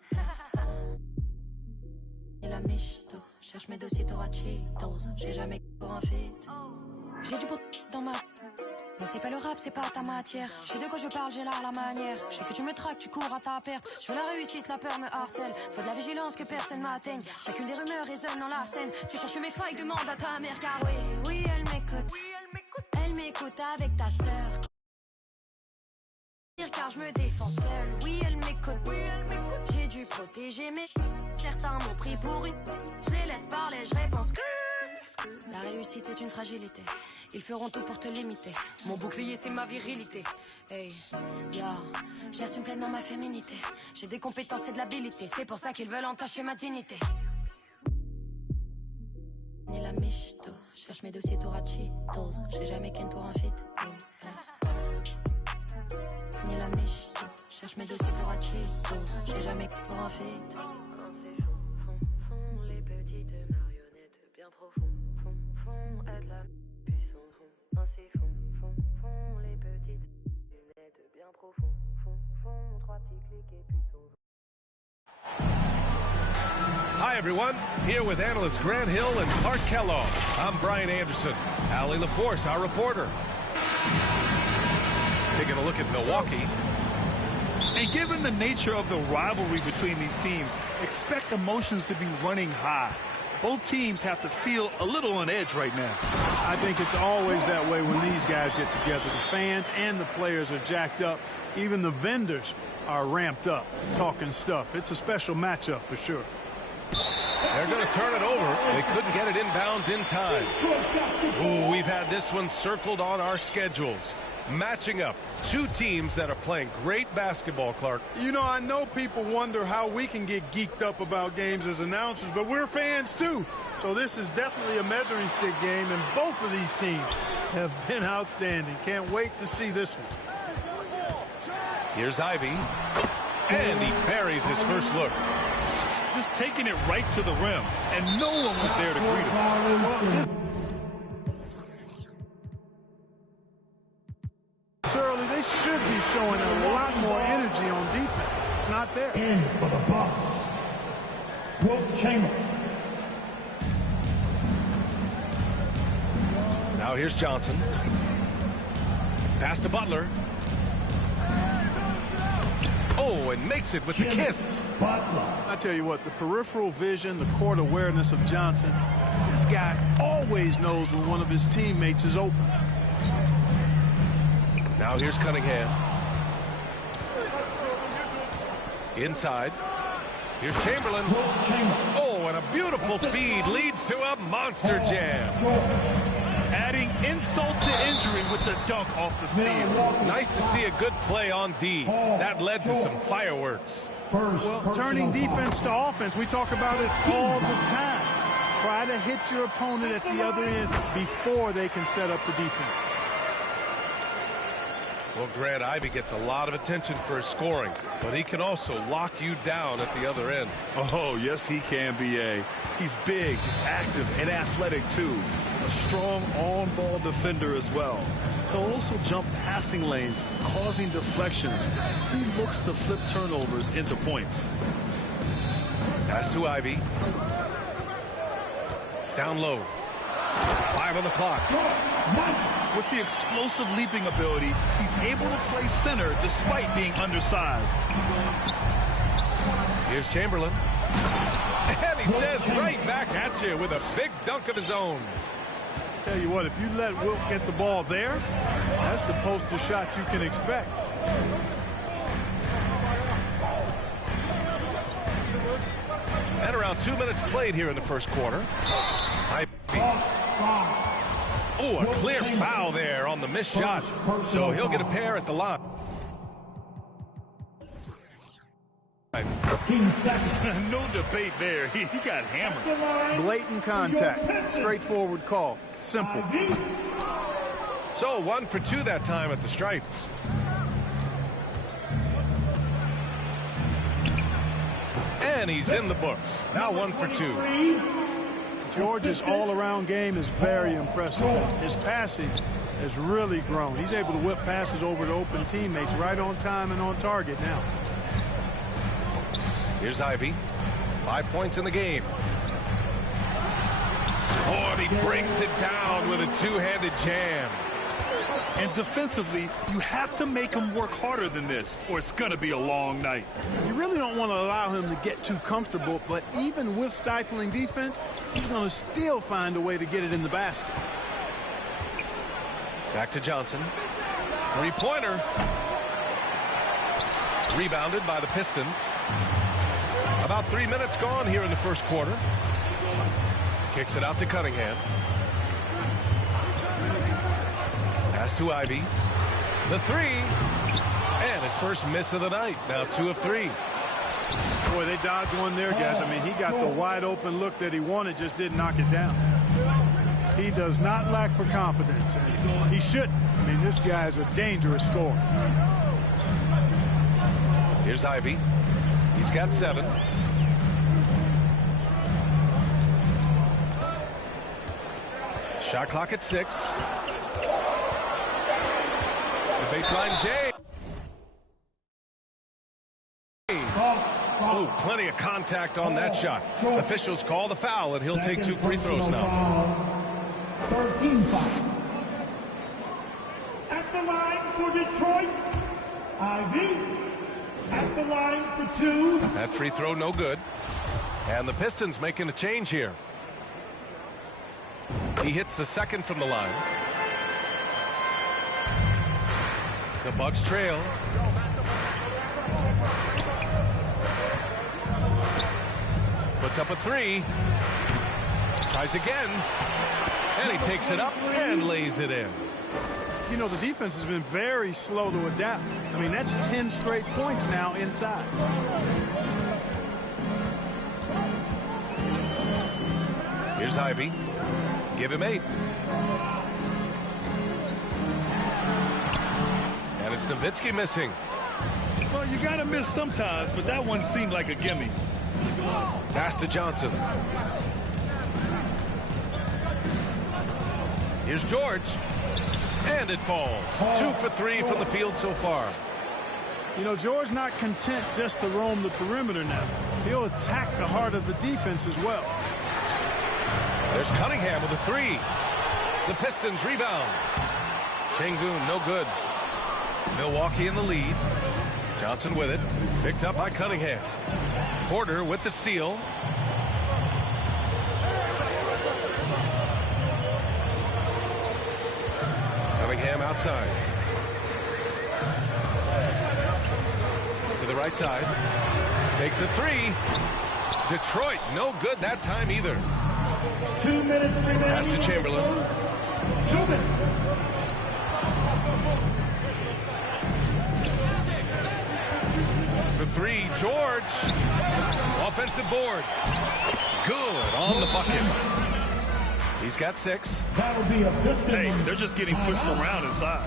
Et la michto. Cherche mes dossiers Torachitos. J'ai jamais pour un fit. J'ai du pot dans ma... Mais c'est pas le rap, c'est pas ta matière. Je sais de quoi je parle, j'ai là la manière. Je sais que tu me traques, tu cours à ta perte. Je veux la réussite, la peur me harcèle. Faut de la vigilance que personne m'atteigne. Chacune des rumeurs résonne dans la scène. Tu cherches mes failles, demande à ta mère. Car oui, elle m'écoute. Elle m'écoute avec ta sœur. Car je me défends seule. Oui, elle m'écoute. J'ai dû protéger mes... Certains m'ont pris pour une... Je les laisse parler, je réponds que... La réussite est une fragilité. Ils feront tout pour te limiter. Mon bouclier c'est ma virilité. Hey, yo, j'assume pleinement ma féminité. J'ai des compétences et de l'habilité. C'est pour ça qu'ils veulent entacher ma dignité. Ni la michto, cherche mes dossiers Torachitos. J'ai jamais ken pour un feat. Ni la michto, cherche mes dossiers Torachitos. J'ai jamais ken pour un feat. Les petites marionnettes bien profondes. Aide la puissance, ainsi font les petites lunettes bien profondes, trois petits clics et puis Hi everyone, here with analysts Grant Hill and Clark Kellogg. I'm Brian Anderson. Allie LaForce, our reporter. Taking a look at Milwaukee. And given the nature of the rivalry between these teams, expect emotions to be running high. Both teams have to feel a little on edge right now. I think it's always that way when these guys get together. The fans and the players are jacked up. Even the vendors are ramped up, talking stuff. It's a special matchup for sure. They're going to turn it over. They couldn't get it inbounds in time. Ooh, we've had this one circled on our schedules. Matching up two teams that are playing great basketball, Clark. You know, I know people wonder how we can get geeked up about games as announcers, but we're fans too. So this is definitely a measuring stick game, and both of these teams have been outstanding. Can't wait to see this one. Here's Ivy, and he buries his first look. Just taking it right to the rim, and no one was there to greet him. Early, they should be showing a lot more energy on defense. It's not there. In for the Bucks, Wilt Chamberlain. Now here's Johnson. Pass to Butler. Oh, and makes it with the kiss. I tell you what, the peripheral vision, the court awareness of Johnson, this guy always knows when one of his teammates is open. Now here's Cunningham. Inside. Here's Chamberlain. Oh, and a beautiful feed leads to a monster jam. Adding insult to injury with the dunk off the steal. Nice to see a good play on D. That led to some fireworks. Well, turning defense to offense, we talk about it all the time. Try to hit your opponent at the other end before they can set up the defense. Well, Grant, Ivy gets a lot of attention for his scoring, but he can also lock you down at the other end. Oh, yes, he can, B.A. He's big, active, and athletic, too. A strong on-ball defender as well. He'll also jump passing lanes, causing deflections. He looks to flip turnovers into points. Pass to Ivy. Down low. 5 on the clock. With the explosive leaping ability, he's able to play center despite being undersized. Here's Chamberlain. And he says right back at you with a big dunk of his own. Tell you what, if you let Wilt get the ball there, that's the poster shot you can expect. And around 2 minutes played here in the first quarter. Oh, a clear foul there on the missed shot. So he'll get a pair at the line. 15 seconds. No debate there. He got hammered. Blatant contact. Straightforward call. Simple. So 1 for 2 that time at the stripe. And he's in the books. Now 1 for 2. George's all-around game is very impressive. His passing has really grown. He's able to whip passes over to open teammates right on time and on target now. Here's Ivy. 5 points in the game. Oh, and he brings it down with a two-handed jam. And defensively, you have to make him work harder than this, or it's going to be a long night. You really don't want to allow him to get too comfortable, but even with stifling defense, he's going to still find a way to get it in the basket. Back to Johnson. Three-pointer. Rebounded by the Pistons. About 3 minutes gone here in the first quarter. Kicks it out to Cunningham. Pass to Ivy. The three. And his first miss of the night. Now 2 of 3. Boy, they dodged one there, guys. I mean, he got the wide open look that he wanted, just didn't knock it down. He does not lack for confidence, and he shouldn't. I mean, this guy is a dangerous scorer. Here's Ivy. He's got 7. Shot clock at 6. The baseline J. Oh, plenty of contact on that shot. Officials call the foul, and he'll take 2 free throws now. 13 foul. At the line for Detroit, Ivy. At the line for 2. That free throw no good. And the Pistons making a change here. He hits the second from the line. The Bucks trail. Puts up a 3. Tries again. And he takes it up and lays it in. You know, the defense has been very slow to adapt. I mean, that's 10 straight points now inside. Here's Ivy. Give him 8. And it's Nowitzki missing. Well, you got to miss sometimes, but that one seemed like a gimme. Pass to Johnson. Here's George. And it falls. 2 for 3 from the field so far. You know, George not content just to roam the perimeter now. He'll attack the heart of the defense as well. There's Cunningham with a 3. The Pistons rebound. Şengün, no good. Milwaukee in the lead. Johnson with it. Picked up by Cunningham. Porter with the steal. Cunningham outside. To the right side. Takes a 3. Detroit, no good that time either. 2 minutes remaining. Pass to Chamberlain. 2 minutes. For 3, George. Offensive board. Good on the bucket. He's got 6. That'll be a Piston. Hey, they're just getting pushed around inside.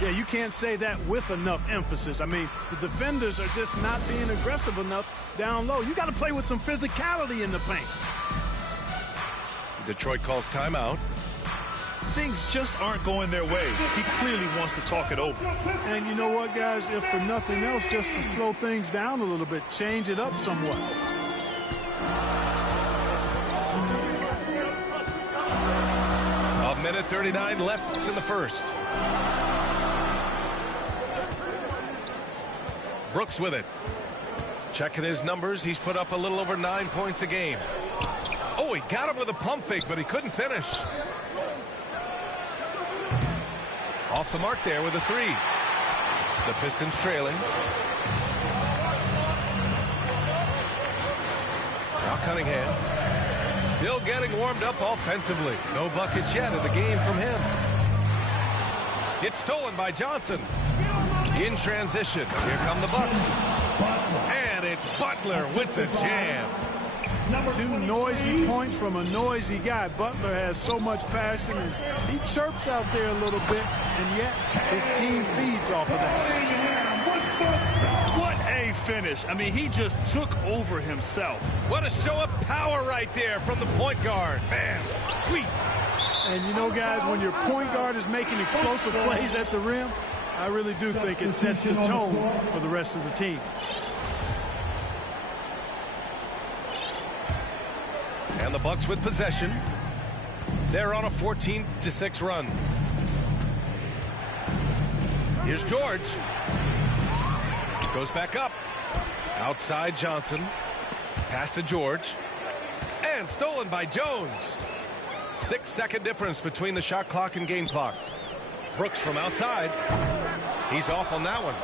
Yeah, you can't say that with enough emphasis. I mean, the defenders are just not being aggressive enough down low. You got to play with some physicality in the paint. Detroit calls timeout. Things just aren't going their way. He clearly wants to talk it over. And you know what, guys? If for nothing else, just to slow things down a little bit, change it up somewhat. A minute 39 left in the first. Brooks with it. Checking his numbers. He's put up a little over 9 points a game. Oh, he got him with a pump fake, but he couldn't finish. Off the mark there with a 3. The Pistons trailing. Now Cunningham. Still getting warmed up offensively. No buckets yet in the game from him. It's stolen by Johnson. In transition. Here come the Bucks. And it's Butler with the jam. 2 noisy points from a noisy guy. Butler has so much passion, and he chirps out there a little bit, and yet his team feeds off of that. What a finish. I mean, he just took over himself. What a show of power right there from the point guard. Man, sweet. And you know, guys, when your point guard is making explosive plays at the rim, I really do think it sets the tone for the rest of the team. And the Bucks with possession. They're on a 14-6 run. Here's George. Goes back up. Outside Johnson. Pass to George. And stolen by Jones. 6-second difference between the shot clock and game clock. Brooks from outside. He's off on that one.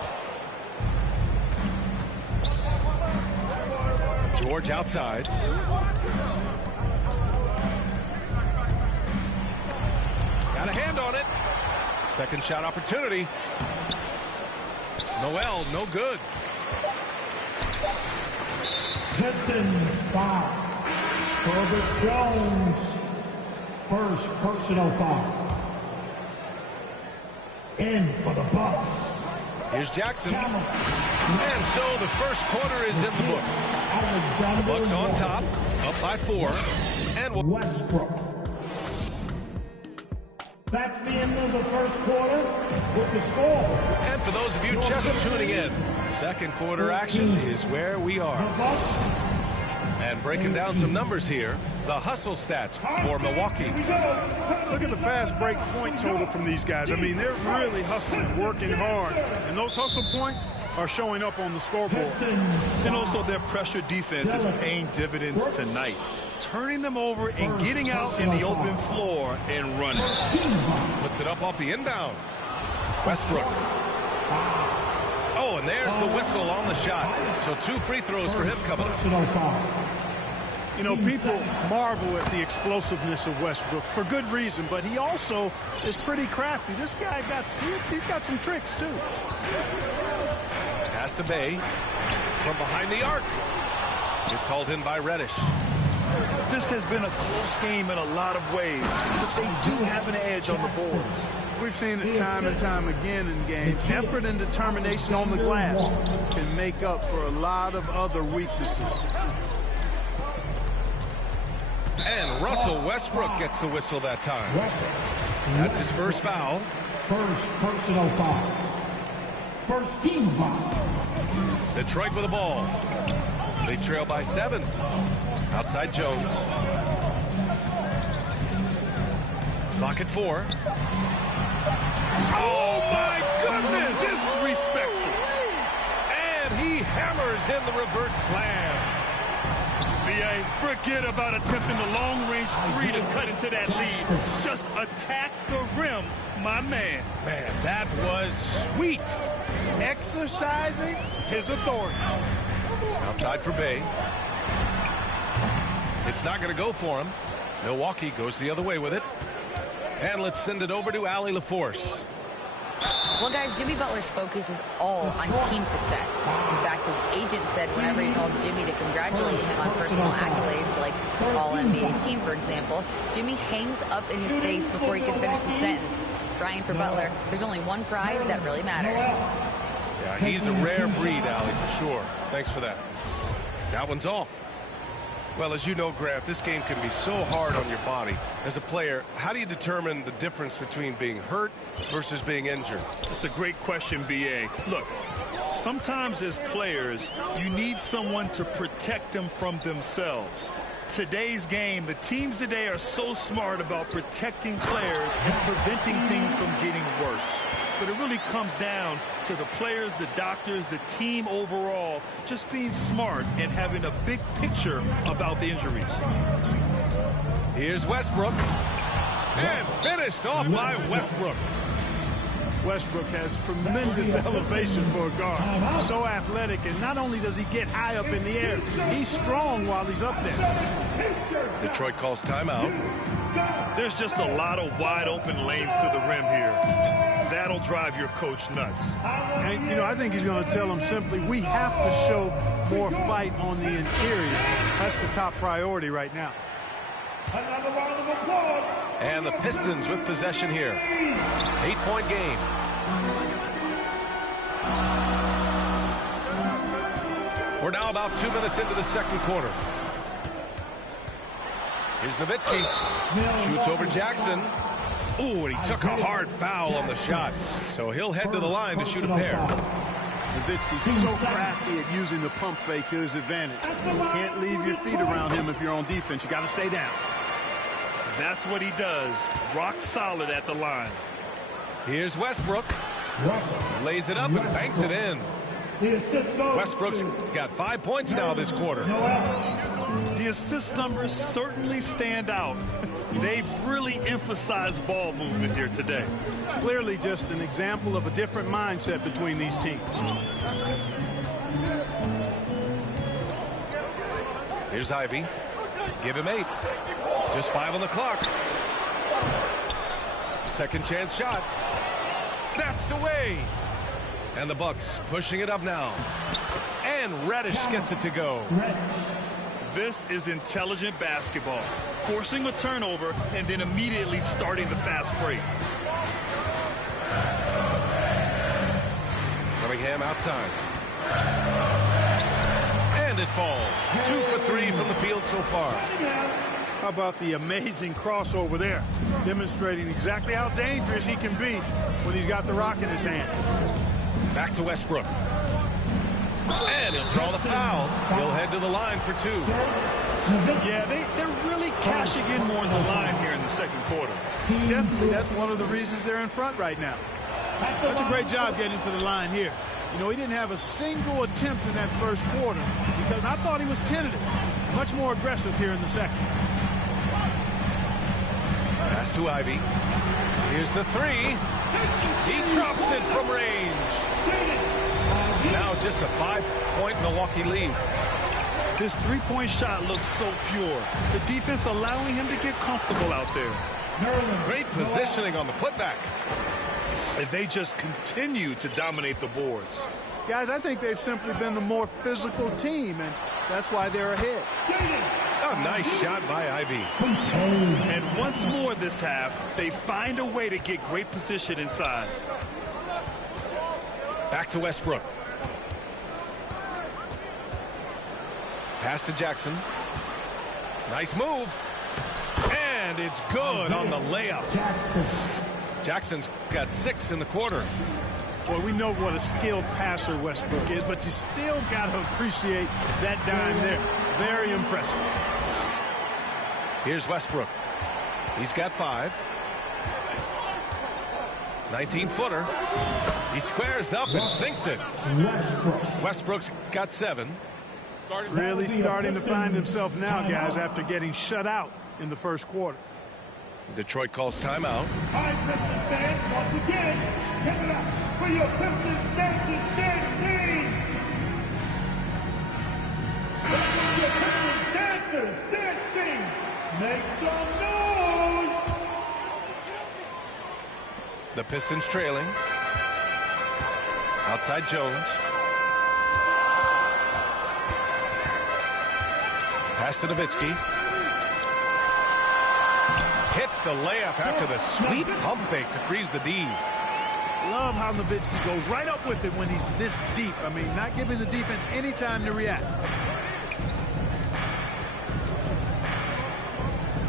George outside. Got a hand on it. Second shot opportunity. Noel, no good. Pistons foul. Herbert Jones. First personal foul. In for the Bucks. Here's Jackson. And so the first quarter is in the books. The Bucks on top, up by 4. And Westbrook. That's the end of the first quarter with the score. And for those of you just tuning in, second quarter action is where we are. And breaking down some numbers here, the hustle stats for Milwaukee. Look at the fast break point total from these guys. I mean, they're really hustling, working hard. And those hustle points are showing up on the scoreboard. And also their pressure defense is paying dividends tonight. Turning them over and getting out in the open floor and running. Puts it up off the inbound. Westbrook. Oh, and there's the whistle on the shot. So 2 free throws for him coming up. You know, people marvel at the explosiveness of Westbrook for good reason, but he also is pretty crafty. This guy he's got some tricks too. Pass to Bay from behind the arc. It's hauled in by Reddish. This has been a close game in a lot of ways, but they do have an edge on the boards. We've seen it time and time again in games. Effort and determination on the glass can make up for a lot of other weaknesses. And Russell Westbrook gets the whistle that time. That's his first foul. First personal foul. First team foul. Detroit with the ball. They trail by 7. Outside Jones. Clock at 4. Oh my goodness! Disrespectful. And he hammers in the reverse slam. B.A., forget about attempting the long-range 3 to cut into that lead. Just attack the rim, my man. Man, that was sweet. Exercising his authority. Outside for Bay. It's not going to go for him. Milwaukee goes the other way with it. And let's send it over to Allie LaForce. Well, guys, Jimmy Butler's focus is all on team success. In fact, his agent said whenever he calls Jimmy to congratulate him on personal accolades, like All-NBA team, for example, Jimmy hangs up in his face before he can finish the sentence. Brian, for Butler, there's only one prize that really matters. Yeah, he's a rare breed, Allie, for sure. Thanks for that. That one's off. Well, as you know, Grant, this game can be so hard on your body. As a player, how do you determine the difference between being hurt versus being injured? That's a great question, B.A. Look, sometimes as players, you need someone to protect them from themselves. Today's game, the teams today are so smart about protecting players and preventing things from getting worse. But it really comes down to the players, the doctors, the team overall, just being smart and having a big picture about the injuries. Here's Westbrook. And finished off by Westbrook. Westbrook has tremendous elevation for a guard. So athletic, and not only does he get high up in the air, he's strong while he's up there. Detroit calls timeout. There's just a lot of wide open lanes to the rim here. That'll drive your coach nuts. And, you know, I think he's going to tell them simply, we have to show more fight on the interior. That's the top priority right now. And the Pistons with possession here. 8-point game. We're now about 2 minutes into the second quarter. Here's Nowitzki. Shoots over Jackson. Ooh, and he took a hard foul on the shot. So he'll head to the line to shoot a pair. Nowitzki's so crafty at using the pump fake to his advantage. You can't leave your feet around him if you're on defense. You got to stay down. That's what he does. Rock solid at the line. Here's Westbrook. Lays it up and banks it in. Westbrook's got 5 points now this quarter. The assist numbers certainly stand out. They've really emphasized ball movement here today. Clearly just an example of a different mindset between these teams. Here's Ivy. Give him 8. Just 5 on the clock. Second chance shot. Snatched away. And the Bucks pushing it up now. And Reddish gets it to go. This is intelligent basketball. Forcing a turnover and then immediately starting the fast break. Cunningham outside. And it falls. 2 for 3 from the field so far. How about the amazing crossover there? Demonstrating exactly how dangerous he can be when he's got the rock in his hand. Back to Westbrook. And he'll draw the foul. He'll head to the line for 2. Yeah, they're really cashing in more in the line here in the second quarter. Definitely, that's one of the reasons they're in front right now. That's a great job getting to the line here. You know, he didn't have a single attempt in that first quarter because I thought he was tentative. Much more aggressive here in the second. Pass to Ivy. Here's the 3. He drops it from range. Now just a 5-point Milwaukee lead. This three-point shot looks so pure. The defense allowing him to get comfortable out there. Great positioning on the putback. And they just continue to dominate the boards. Guys, I think they've simply been the more physical team, and that's why they're ahead. A nice shot by Ivy. And once more this half, they find a way to get great position inside. Back to Westbrook. Pass to Jackson. Nice move. And it's good on the layup. Jackson's got 6 in the quarter. Boy, we know what a skilled passer Westbrook is, but you still got to appreciate that dime there. Very impressive. Here's Westbrook. He's got 5. 19-footer. He squares up and sinks it. Westbrook's got 7. Really starting to find himself now, guys, after getting shut out in the first quarter. Detroit calls timeout. Hi, Pistons fans. Once again, give it up for your Pistons dancers dance team. Your Pistons dancers dance team. Make some noise. The Pistons trailing. Outside Jones. Pass to Nowitzki. Hits the layup after the sweet pump fake to freeze the D. Love how Nowitzki goes right up with it when he's this deep. I mean, not giving the defense any time to react.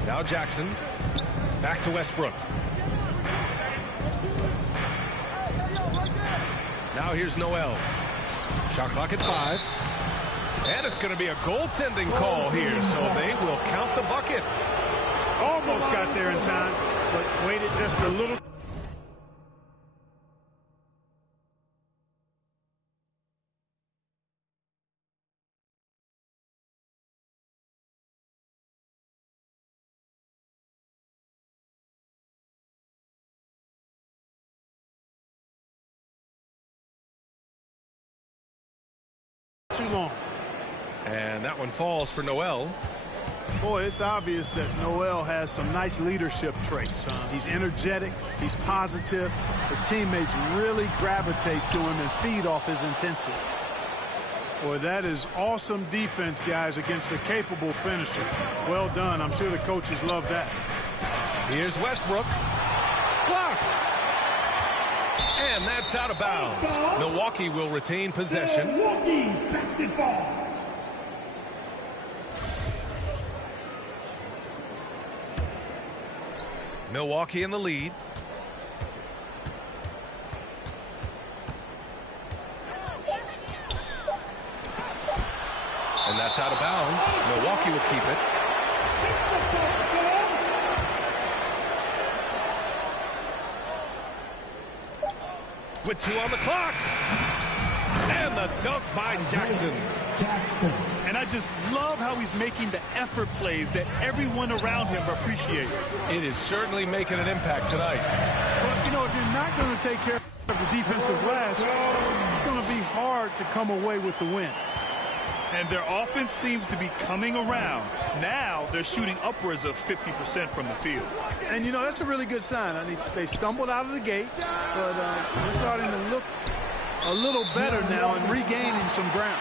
Now Jackson. Back to Westbrook. Now here's Noel. Shot clock at 5. And it's going to be a goaltending call here, so they will count the bucket. Almost got there in time, but waited just a little. Too long. And that one falls for Noel. Boy, it's obvious that Noel has some nice leadership traits. He's energetic. He's positive. His teammates really gravitate to him and feed off his intensity. Boy, that is awesome defense, guys, against a capable finisher. Well done. I'm sure the coaches love that. Here's Westbrook. Blocked. And that's out of bounds. Milwaukee will retain possession. Milwaukee basketball. Milwaukee in the lead. And that's out of bounds. Milwaukee will keep it. with 2 on the clock. And the dunk by Jackson. And I just love how he's making the effort plays that everyone around him appreciates. It is certainly making an impact tonight. But, you know, if you're not going to take care of the defensive glass, it's going to be hard to come away with the win. And their offense seems to be coming around. Now they're shooting upwards of 50% from the field. And, you know, that's a really good sign. I mean, they stumbled out of the gate, but they're starting to look a little better now and regaining some ground.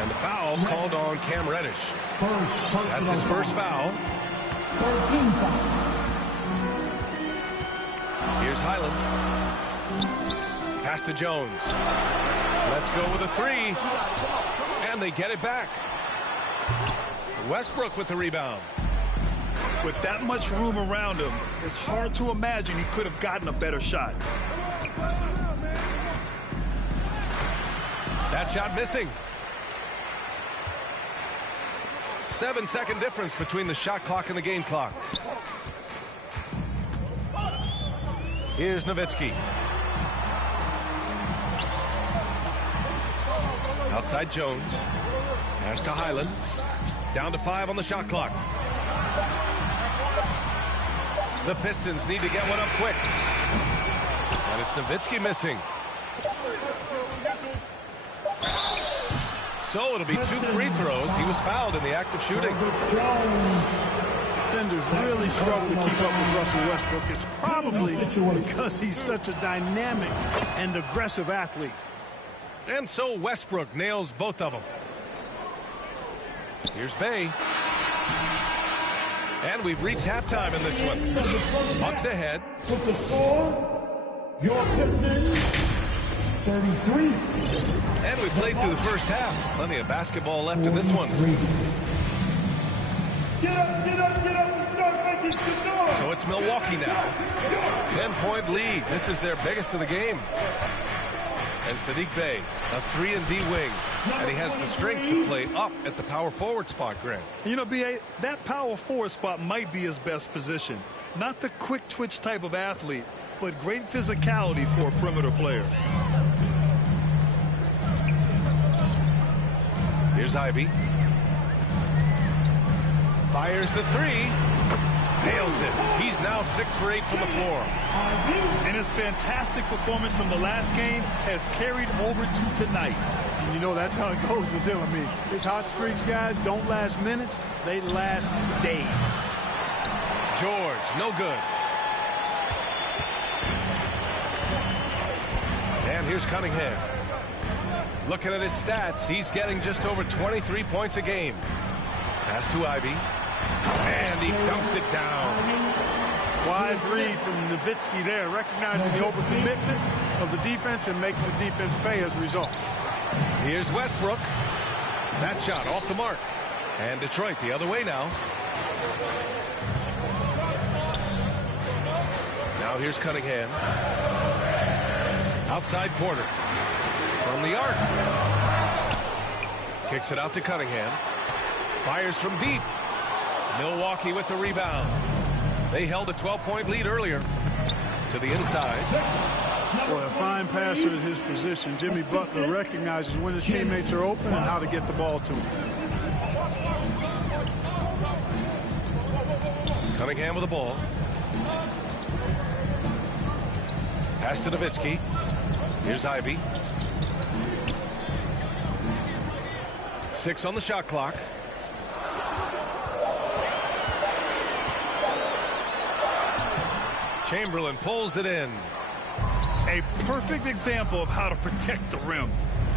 And the foul called on Cam Reddish. That's his first foul. Here's Highland. Pass to Jones. Let's go with a 3. And they get it back. Westbrook with the rebound. With that much room around him, it's hard to imagine he could have gotten a better shot. That shot missing. 7-second difference between the shot clock and the game clock. Here's Nowitzki. Outside Jones. Pass to Highland. Down to 5 on the shot clock. The Pistons need to get one up quick. And it's Nowitzki missing. So it'll be 2 free throws. He was fouled in the act of shooting. Defenders really struggle to keep up with Russell Westbrook. It's probably because he's such a dynamic and aggressive athlete. And so Westbrook nails both of them. Here's Bay. And we've reached halftime in this one. Bucks ahead. With the score, your Pistons, 33. And we played through the first half. Plenty of basketball left in this one. Get up, get up, get up and start making some noise. So it's Milwaukee now. 10-point lead. This is their biggest of the game. And Sadiq Bey, a 3-and-D wing. And he has the strength to play up at the power forward spot, Grant. You know, B.A., that power forward spot might be his best position. Not the quick twitch type of athlete, but great physicality for a perimeter player. Here's Ivy. Fires the 3. Nails it. He's now 6 for 8 from the floor. And his fantastic performance from the last game has carried over to tonight. And you know, that's how it goes with him. I mean, his hot streaks, guys, don't last minutes. They last days. George, no good. And here's Cunningham. Looking at his stats, he's getting just over 23 points a game. Pass to Ivy. And he dumps it down. Wise read from Nowitzki there, recognizing the overcommitment of the defense and making the defense pay as a result. Here's Westbrook. That shot off the mark. And Detroit the other way now. Now here's Cunningham. Outside Porter. From the arc. Kicks it out to Cunningham. Fires from deep. Milwaukee with the rebound. They held a 12-point lead earlier. To the inside. Boy, a fine passer at his position. Jimmy Butler recognizes when his teammates are open and how to get the ball to him. Cunningham with the ball. Pass to Nowitzki. Here's Ivy. 6 on the shot clock. Chamberlain pulls it in. A perfect example of how to protect the rim.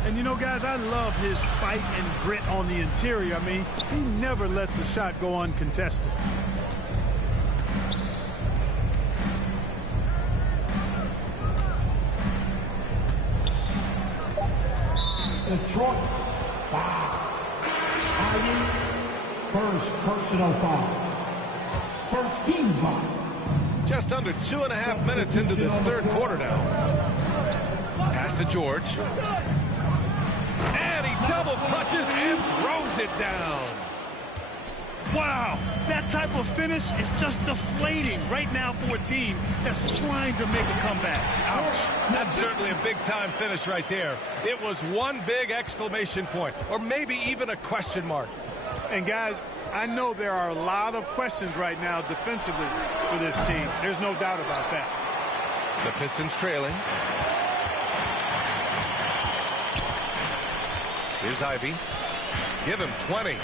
And you know, guys, I love his fight and grit on the interior. I mean, he never lets a shot go uncontested. Detroit, foul. Ivy, first personal foul. First team foul. Just under 2.5 minutes into this third quarter now. Pass to George. And he double clutches and throws it down. Wow, that type of finish is just deflating right now for a team that's trying to make a comeback. Ouch. That's certainly a big-time finish right there. It was one big exclamation point, or maybe even a question mark. And guys, I know there are a lot of questions right now defensively for this team. There's no doubt about that. The Pistons trailing. Here's Ivy. Give him 20.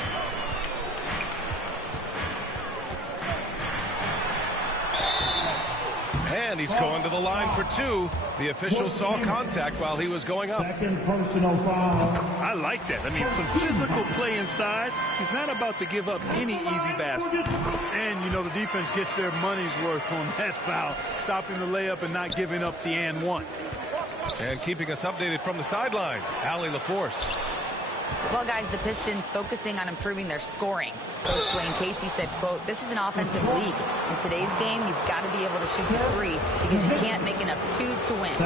And he's going to the line for two. The official saw contact while he was going up. Second personal foul. I like that. I mean, some physical play inside. He's not about to give up any easy baskets. And, you know, the defense gets their money's worth on that foul, stopping the layup and not giving up the and one. And keeping us updated from the sideline, Allie LaForce. Well, guys, the Pistons focusing on improving their scoring. Coach Dwayne Casey said, quote, "This is an offensive league. In today's game, you've got to be able to shoot the three because you can't make enough twos to win. It's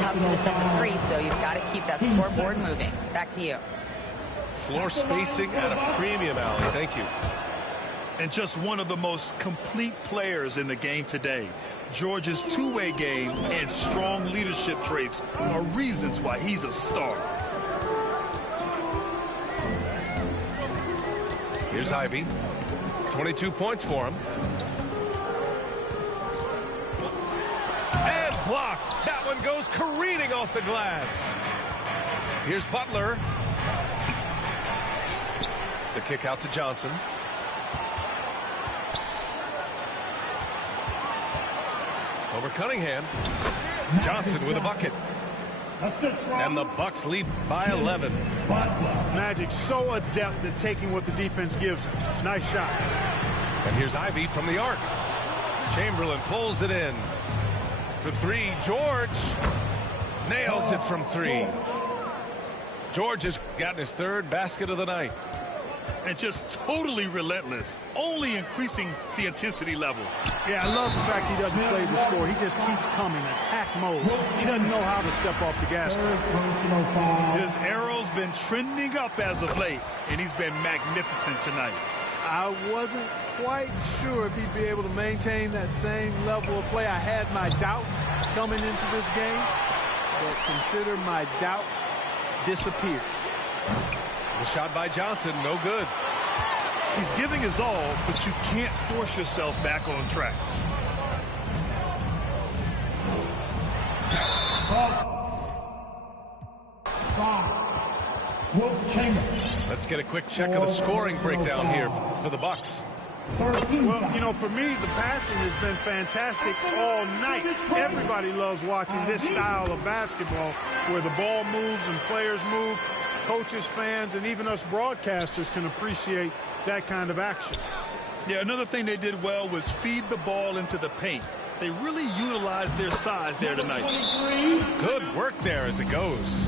tough to defend the three, so you've got to keep that scoreboard moving." Back to you. Floor spacing at a premium, Allie. Thank you. And just one of the most complete players in the game today. George's two-way game and strong leadership traits are reasons why he's a star. Here's Ivy. 22 points for him. And blocked. That one goes careening off the glass. Here's Butler. The kick out to Johnson. Over Cunningham. Johnson with a bucket. And the Bucks lead by 11. Magic so adept at taking what the defense gives him. Nice shot. And here's Ivy from the arc. Chamberlain pulls it in. For three, George nails it from three. George has gotten his third basket of the night. And just totally relentless, only increasing the intensity level. Yeah, I love the fact he doesn't play the score. He just keeps coming, attack mode. He doesn't know how to step off the gas. His arrow's been trending up as of late, and he's been magnificent tonight. I wasn't quite sure if he'd be able to maintain that same level of play. I had my doubts coming into this game, but consider my doubts disappeared. The shot by Johnson, no good. He's giving his all, but you can't force yourself back on track. Let's get a quick check of the scoring breakdown here for the Bucks. Well, you know, for me, the passing has been fantastic all night. Everybody loves watching this style of basketball where the ball moves and players move. Coaches, fans, and even us broadcasters can appreciate that kind of action. Yeah, another thing they did well was feed the ball into the paint. They really utilized their size there tonight. Good work there as it goes.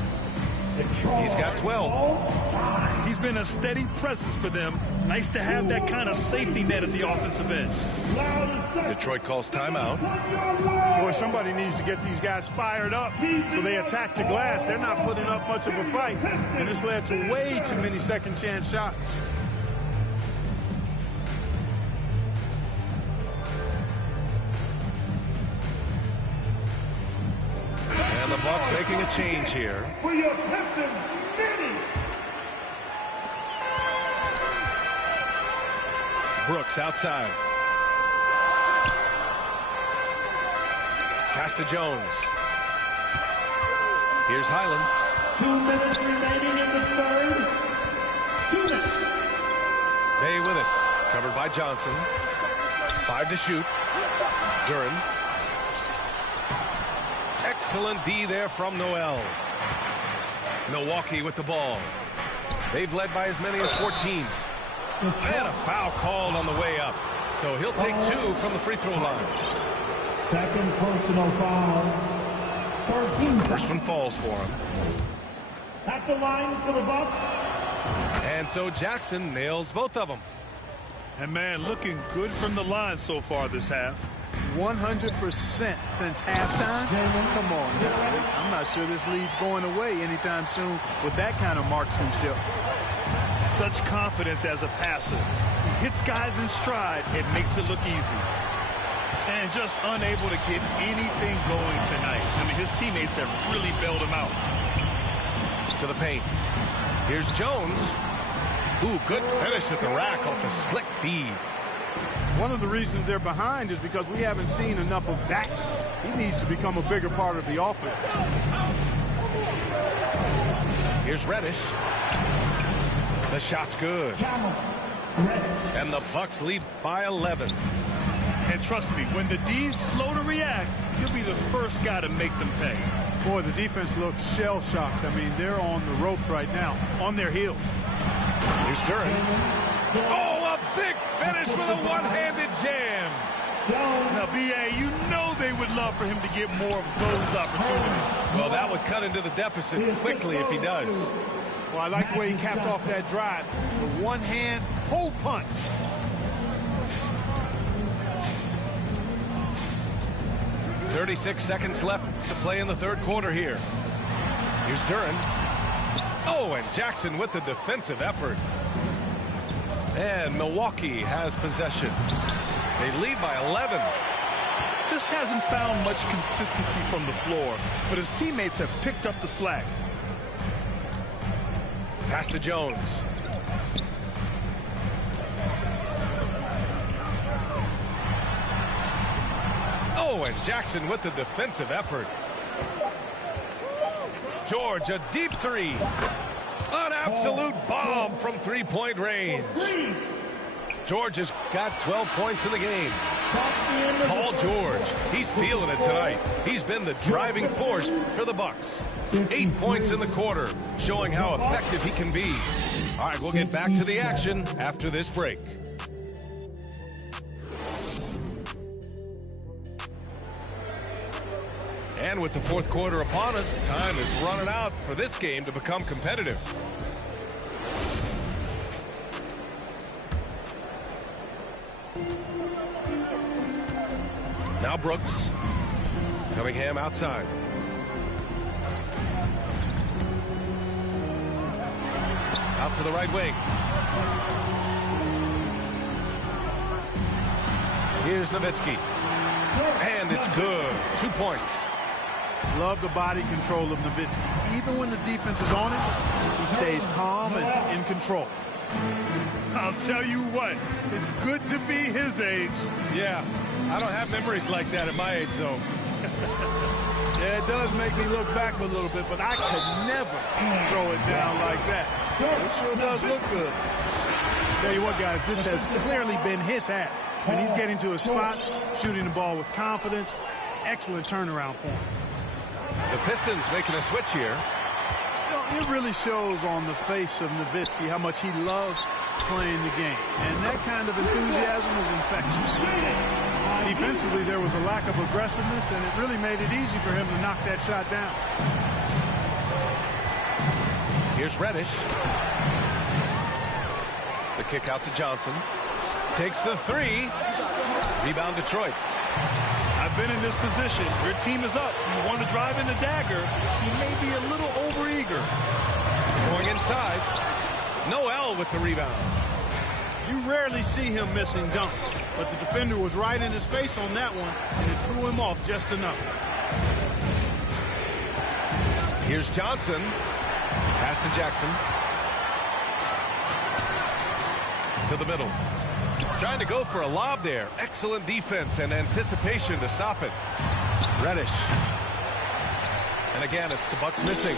He's got 12. He's been a steady presence for them. Nice to have that kind of safety net at the offensive end. Detroit calls timeout. Boy, somebody needs to get these guys fired up so they attack the glass. They're not putting up much of a fight, and this led to way too many second chance shots. And the Bucks making a change here. For your Pistons, Minnie. Brooks outside. Pass to Jones. Here's Highland. 2 minutes remaining in the third. 2 minutes. Bay with it. Covered by Johnson. 5 to shoot. Duran. Excellent D there from Noel. Milwaukee with the ball. They've led by as many as 14. And a foul called on the way up. So he'll take 2 from the free throw line. Second personal foul. 13. First one falls for him. At the line for the Bucks. And so Jackson nails both of them. And man, looking good from the line so far this half. 100% since halftime. Come on now. I'm not sure this lead's going away anytime soon with that kind of marksmanship. Such confidence as a passer. hits guys in stride, it makes it look easy. And just unable to get anything going tonight. I mean, his teammates have really bailed him out. To the paint. Here's Jones. Ooh, good finish at the rack off the slick feed. One of the reasons they're behind is because we haven't seen enough of that. He needs to become a bigger part of the offense. Here's Reddish. The shot's good. And the Bucks lead by 11. And trust me, when the D's slow to react, he'll be the first guy to make them pay. Boy, the defense looks shell-shocked. I mean, they're on the ropes right now, on their heels. Here's Duran. Oh, a big finish with a one-handed jam. Now, B.A., you know they would love for him to get more of those opportunities. Well, that would cut into the deficit quickly if he does. Well, I like the way he capped off that drive. The one-hand hole punch. .36 seconds left to play in the third quarter here. Here's Duran. Oh, and Jackson with the defensive effort. And Milwaukee has possession. They lead by 11. Just hasn't found much consistency from the floor, but his teammates have picked up the slack. Pass to Jones. Oh, and Jackson with the defensive effort. George, a deep three. An absolute bomb from three-point range. George has got 12 points in the game. Paul George, he's feeling it tonight. He's been the driving force for the Bucks. 8 points in the quarter, showing how effective he can be. All right, we'll get back to the action after this break. And with the fourth quarter upon us, time is running out for this game to become competitive. Now Brooks. Cunningham outside. Out to the right wing. Here's Nowitzki. And it's good. 2 points. Love the body control of Nowitzki. Even when the defense is on him, he stays calm and in control. I'll tell you what, it's good to be his age. Yeah, I don't have memories like that at my age, though. Yeah, it does make me look back a little bit, but I could never throw it down like that. It sure does look good. Tell you what, guys, this has clearly been his half. When he's getting to a spot, shooting the ball with confidence, excellent turnaround for him. The Pistons making a switch here. You know, it really shows on the face of Nowitzki how much he loves playing the game. And that kind of enthusiasm is infectious. Defensively, there was a lack of aggressiveness, and it really made it easy for him to knock that shot down. Here's Reddish. The kick out to Johnson. Takes the three. Rebound Detroit. I've been in this position. Your team is up. You want to drive in the dagger. You may be a little overeager. Going inside. Noel with the rebound. You rarely see him missing dunks, but the defender was right in his face on that one, and it threw him off just enough. Here's Johnson. Pass to Jackson. To the middle. Trying to go for a lob there. Excellent defense and anticipation to stop it. Reddish. And again, it's the Bucks missing.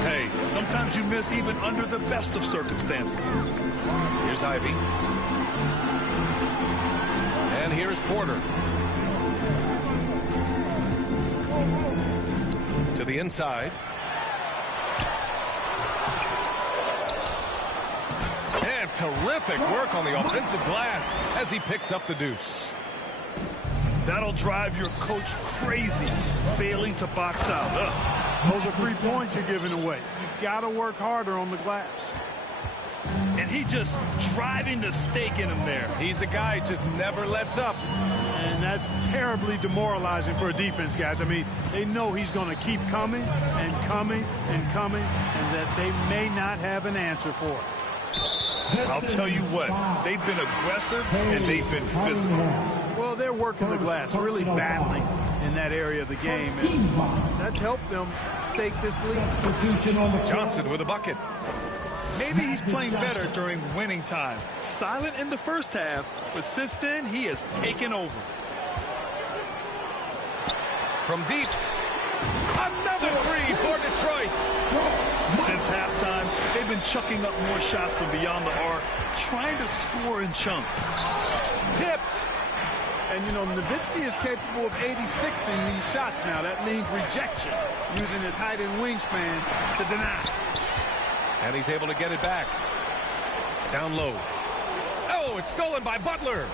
Hey, sometimes you miss even under the best of circumstances. Here's Ivy. And here's Porter. To the inside. And terrific work on the offensive glass as he picks up the deuce. That'll drive your coach crazy, failing to box out. Ugh. Those are free points you're giving away. You got to work harder on the glass. And he just driving the stake in him there. He's a guy who just never lets up. And that's terribly demoralizing for a defense, guys. I mean, they know he's going to keep coming and coming and coming, and that they may not have an answer for it. I'll tell you what, they've been aggressive and they've been physical. Well, they're working the glass, really battling in that area of the game, and that's helped them stake this lead. Johnson with a bucket. Maybe he's playing better during winning time. Silent in the first half, but since then, he has taken over. From deep. Another three for Detroit. Since halftime, they've been chucking up more shots from beyond the arc, trying to score in chunks. Tipped. And, you know, Nowitzki is capable of 86 in these shots now. That means rejection, using his height and wingspan to deny. And he's able to get it back. Down low. Oh, it's stolen by Butler.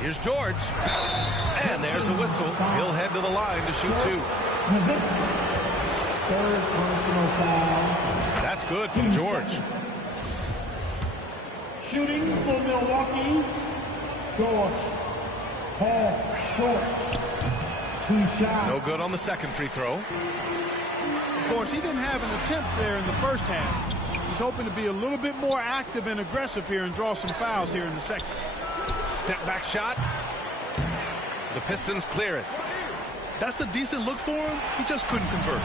Here's George. And there's a whistle. He'll head to the line to shoot two. Third personal foul. That's good from George. Shooting for Milwaukee, George. Paul Short. 2 shots. No good on the second free throw. Of course, he didn't have an attempt there in the first half. He's hoping to be a little bit more active and aggressive here and draw some fouls here in the second. Step back shot. The Pistons clear it. That's a decent look for him. He just couldn't convert.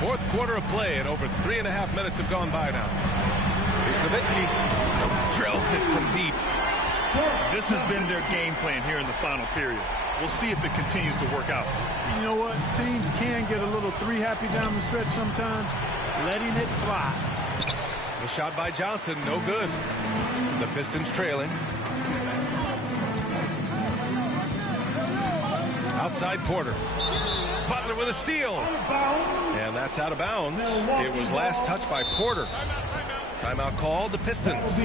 Fourth quarter of play, and over 3.5 minutes have gone by now. Here's Nowitzki. Drills it from deep. This has been their game plan here in the final period. We'll see if it continues to work out. You know what? Teams can get a little three-happy down the stretch sometimes. Letting it fly. The shot by Johnson, no good. The Pistons trailing. Outside Porter. Butler with a steal. And that's out of bounds. It was last touched by Porter. Timeout called, the Pistons.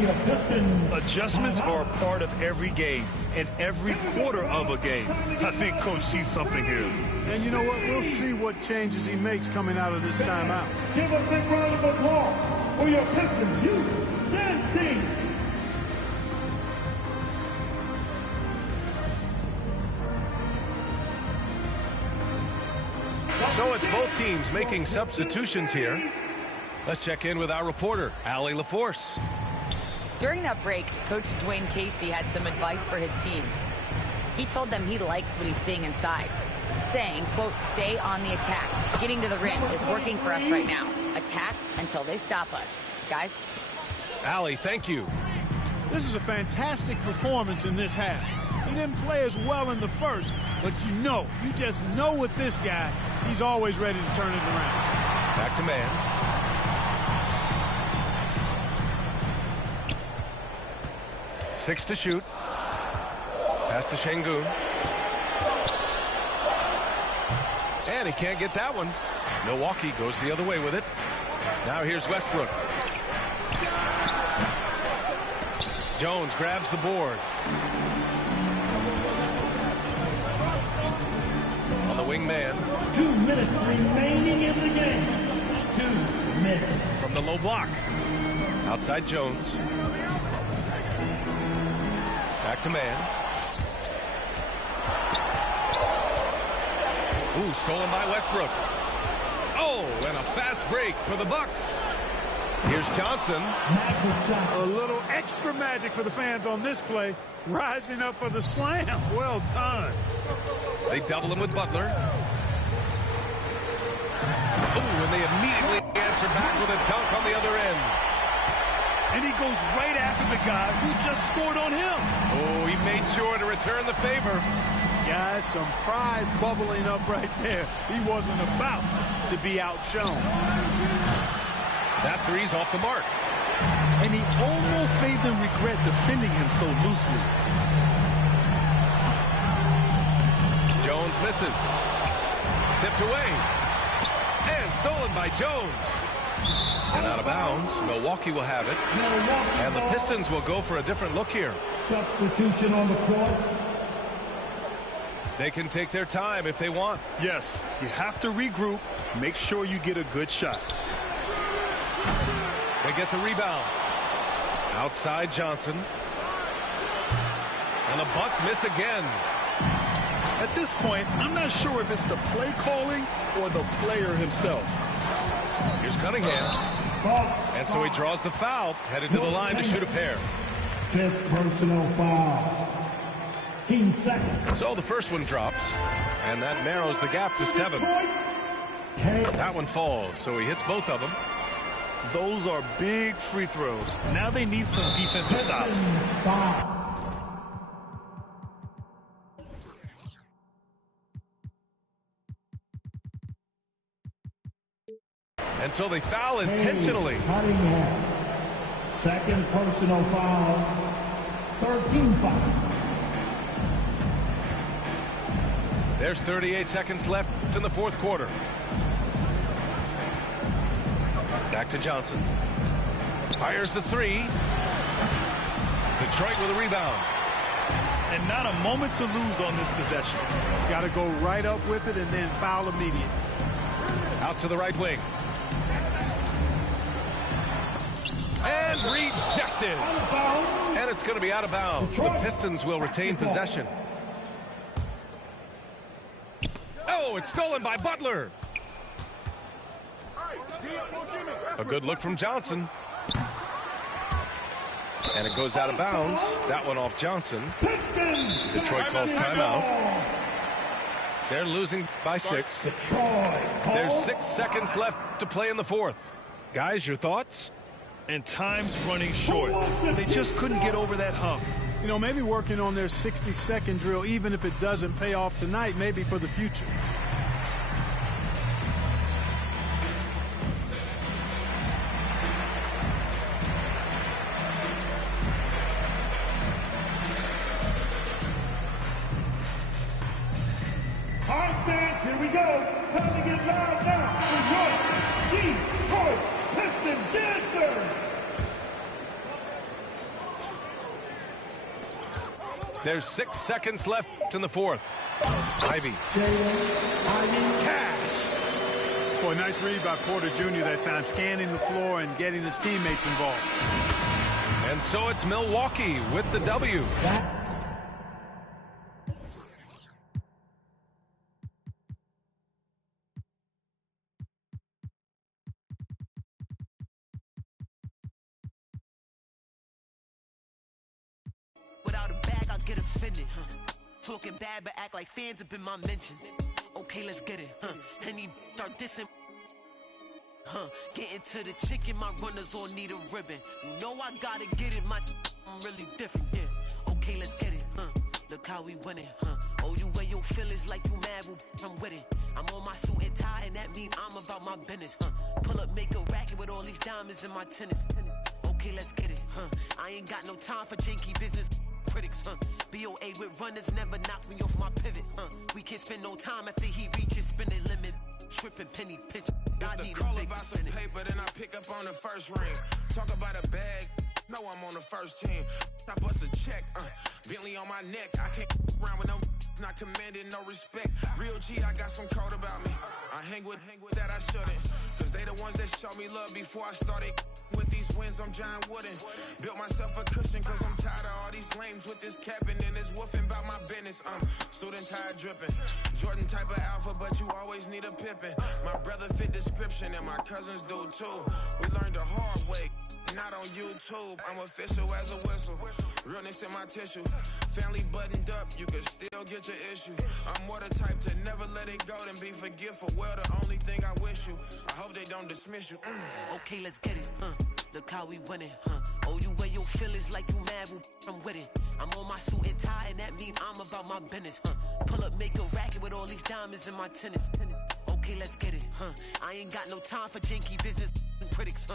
Adjustments are a part of every game and every quarter of a game. I think Coach sees something here. And you know what? We'll see what changes he makes coming out of this timeout. Give a big round of applause for your Pistons youth dance team. So it's both teams making substitutions here. Let's check in with our reporter, Allie LaForce. During that break, Coach Dwayne Casey had some advice for his team. He told them he likes what he's seeing inside, saying, quote, stay on the attack. Getting to the rim is working for us right now. Attack until they stop us. Guys? Allie, thank you. This is a fantastic performance in this half. He didn't play as well in the first, but you just know with this guy, he's always ready to turn it around. Back to man. 6 to shoot. Pass to Şengün. And he can't get that one. Milwaukee goes the other way with it. Now here's Westbrook. Jones grabs the board. On the wing man. 2 minutes remaining in the game. 2 minutes. From the low block. Outside Jones. Back to man. Ooh, stolen by Westbrook. Oh, and a fast break for the Bucks. Here's Johnson. A little extra magic for the fans on this play. Rising up for the slam. Well done. They double him with Butler. Ooh, and they immediately answer back with a dunk on the other end. And he goes right after the guy who just scored on him. Oh, he made sure to return the favor. Guys, some pride bubbling up right there. He wasn't about to be outshone. That three's off the mark. And he almost made them regret defending him so loosely. Jones misses. Tipped away. And stolen by Jones. And out of bounds. Milwaukee will have it. And the Pistons will go for a different look here. Substitution on the court. They can take their time if they want. Yes, you have to regroup. Make sure you get a good shot. They get the rebound. Outside Johnson. And the Bucks miss again. At this point, I'm not sure if it's the play calling or the player himself. Here's Cunningham. And so he draws the foul, headed to the line to shoot a pair. 5th personal foul. Team second. So the first one drops, and that narrows the gap to 7. That one falls, so he hits both of them. Those are big free throws. Now they need some defensive stops. And so they foul intentionally. Cunningham. 2nd personal foul. 13 foul. There's 38 seconds left in the fourth quarter. Back to Johnson. Fires the 3. Detroit with a rebound. And not a moment to lose on this possession. Got to go right up with it and then foul immediate. Out to the right wing. And rejected. And it's going to be out of bounds. The Pistons will retain possession. Oh, it's stolen by Butler. A good look from Johnson. And it goes out of bounds. That one off Johnson. Detroit calls timeout. They're losing by 6. There's 6 seconds left to play in the fourth. Guys, your thoughts? And time's running short. They just couldn't get over that hump. You know, maybe working on their 60-second drill, even if it doesn't pay off tonight, maybe for the future. All right, fans, here we go. Time to get loud now for your Detroit Pistons dancers. There's 6 seconds left in the fourth. Ivy. Cash. Boy, nice read by Porter Jr. that time, scanning the floor and getting his teammates involved. And so it's Milwaukee with the W. Without a bag, I'll get offended, Talking bad, but act like fans have been my mentions. Okay, let's get it, Henny start dissing, Getting to the chicken, my runners all need a ribbon. You know I gotta get it, I'm really different, yeah. Okay, let's get it, Look how we winning, Oh, you wear your feelings like you mad, well, I'm with it. I'm on my suit and tie, and that mean I'm about my business, Pull up, make a racket with all these diamonds in my tennis. Okay, let's get it, I ain't got no time for janky business. Critics, BOA with runners never knock me off my pivot, We can't spend no time after he reaches spinning limit. Tripping penny pitch. If the call about some paper, then I pick up on the first ring. Talk about a bag, no, I'm on the first team. I bust a check, Bentley on my neck. I can't around with no not commanding no respect. Real G, I got some code about me. I hang with that I shouldn't. Cause they the ones that showed me love before I started. With these wins, I'm John Wooden. Built myself a cushion cause I'm tired of all these lames with this capping and this woofing about my business. Suit and tie dripping. Jordan type of alpha, but you always need a pippin'. My brother fit description and my cousins do too. We learned the hard way, not on YouTube. I'm official as a whistle. Realness in my tissue. Family buttoned up, you can still get your issue. I'm more the type to never let it go than be forgetful. Well, the only thing I wish you, I hope they don't dismiss you. Okay, let's get it, Look how we winning, Oh, you wear your feelings like you mad, well, I'm with it. I'm on my suit and tie, and that mean I'm about my business, Pull up, make a racket with all these diamonds in my tennis. Okay, let's get it, I ain't got no time for janky business critics,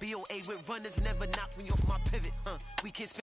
BOA with runners never knock me off my pivot, We can't spend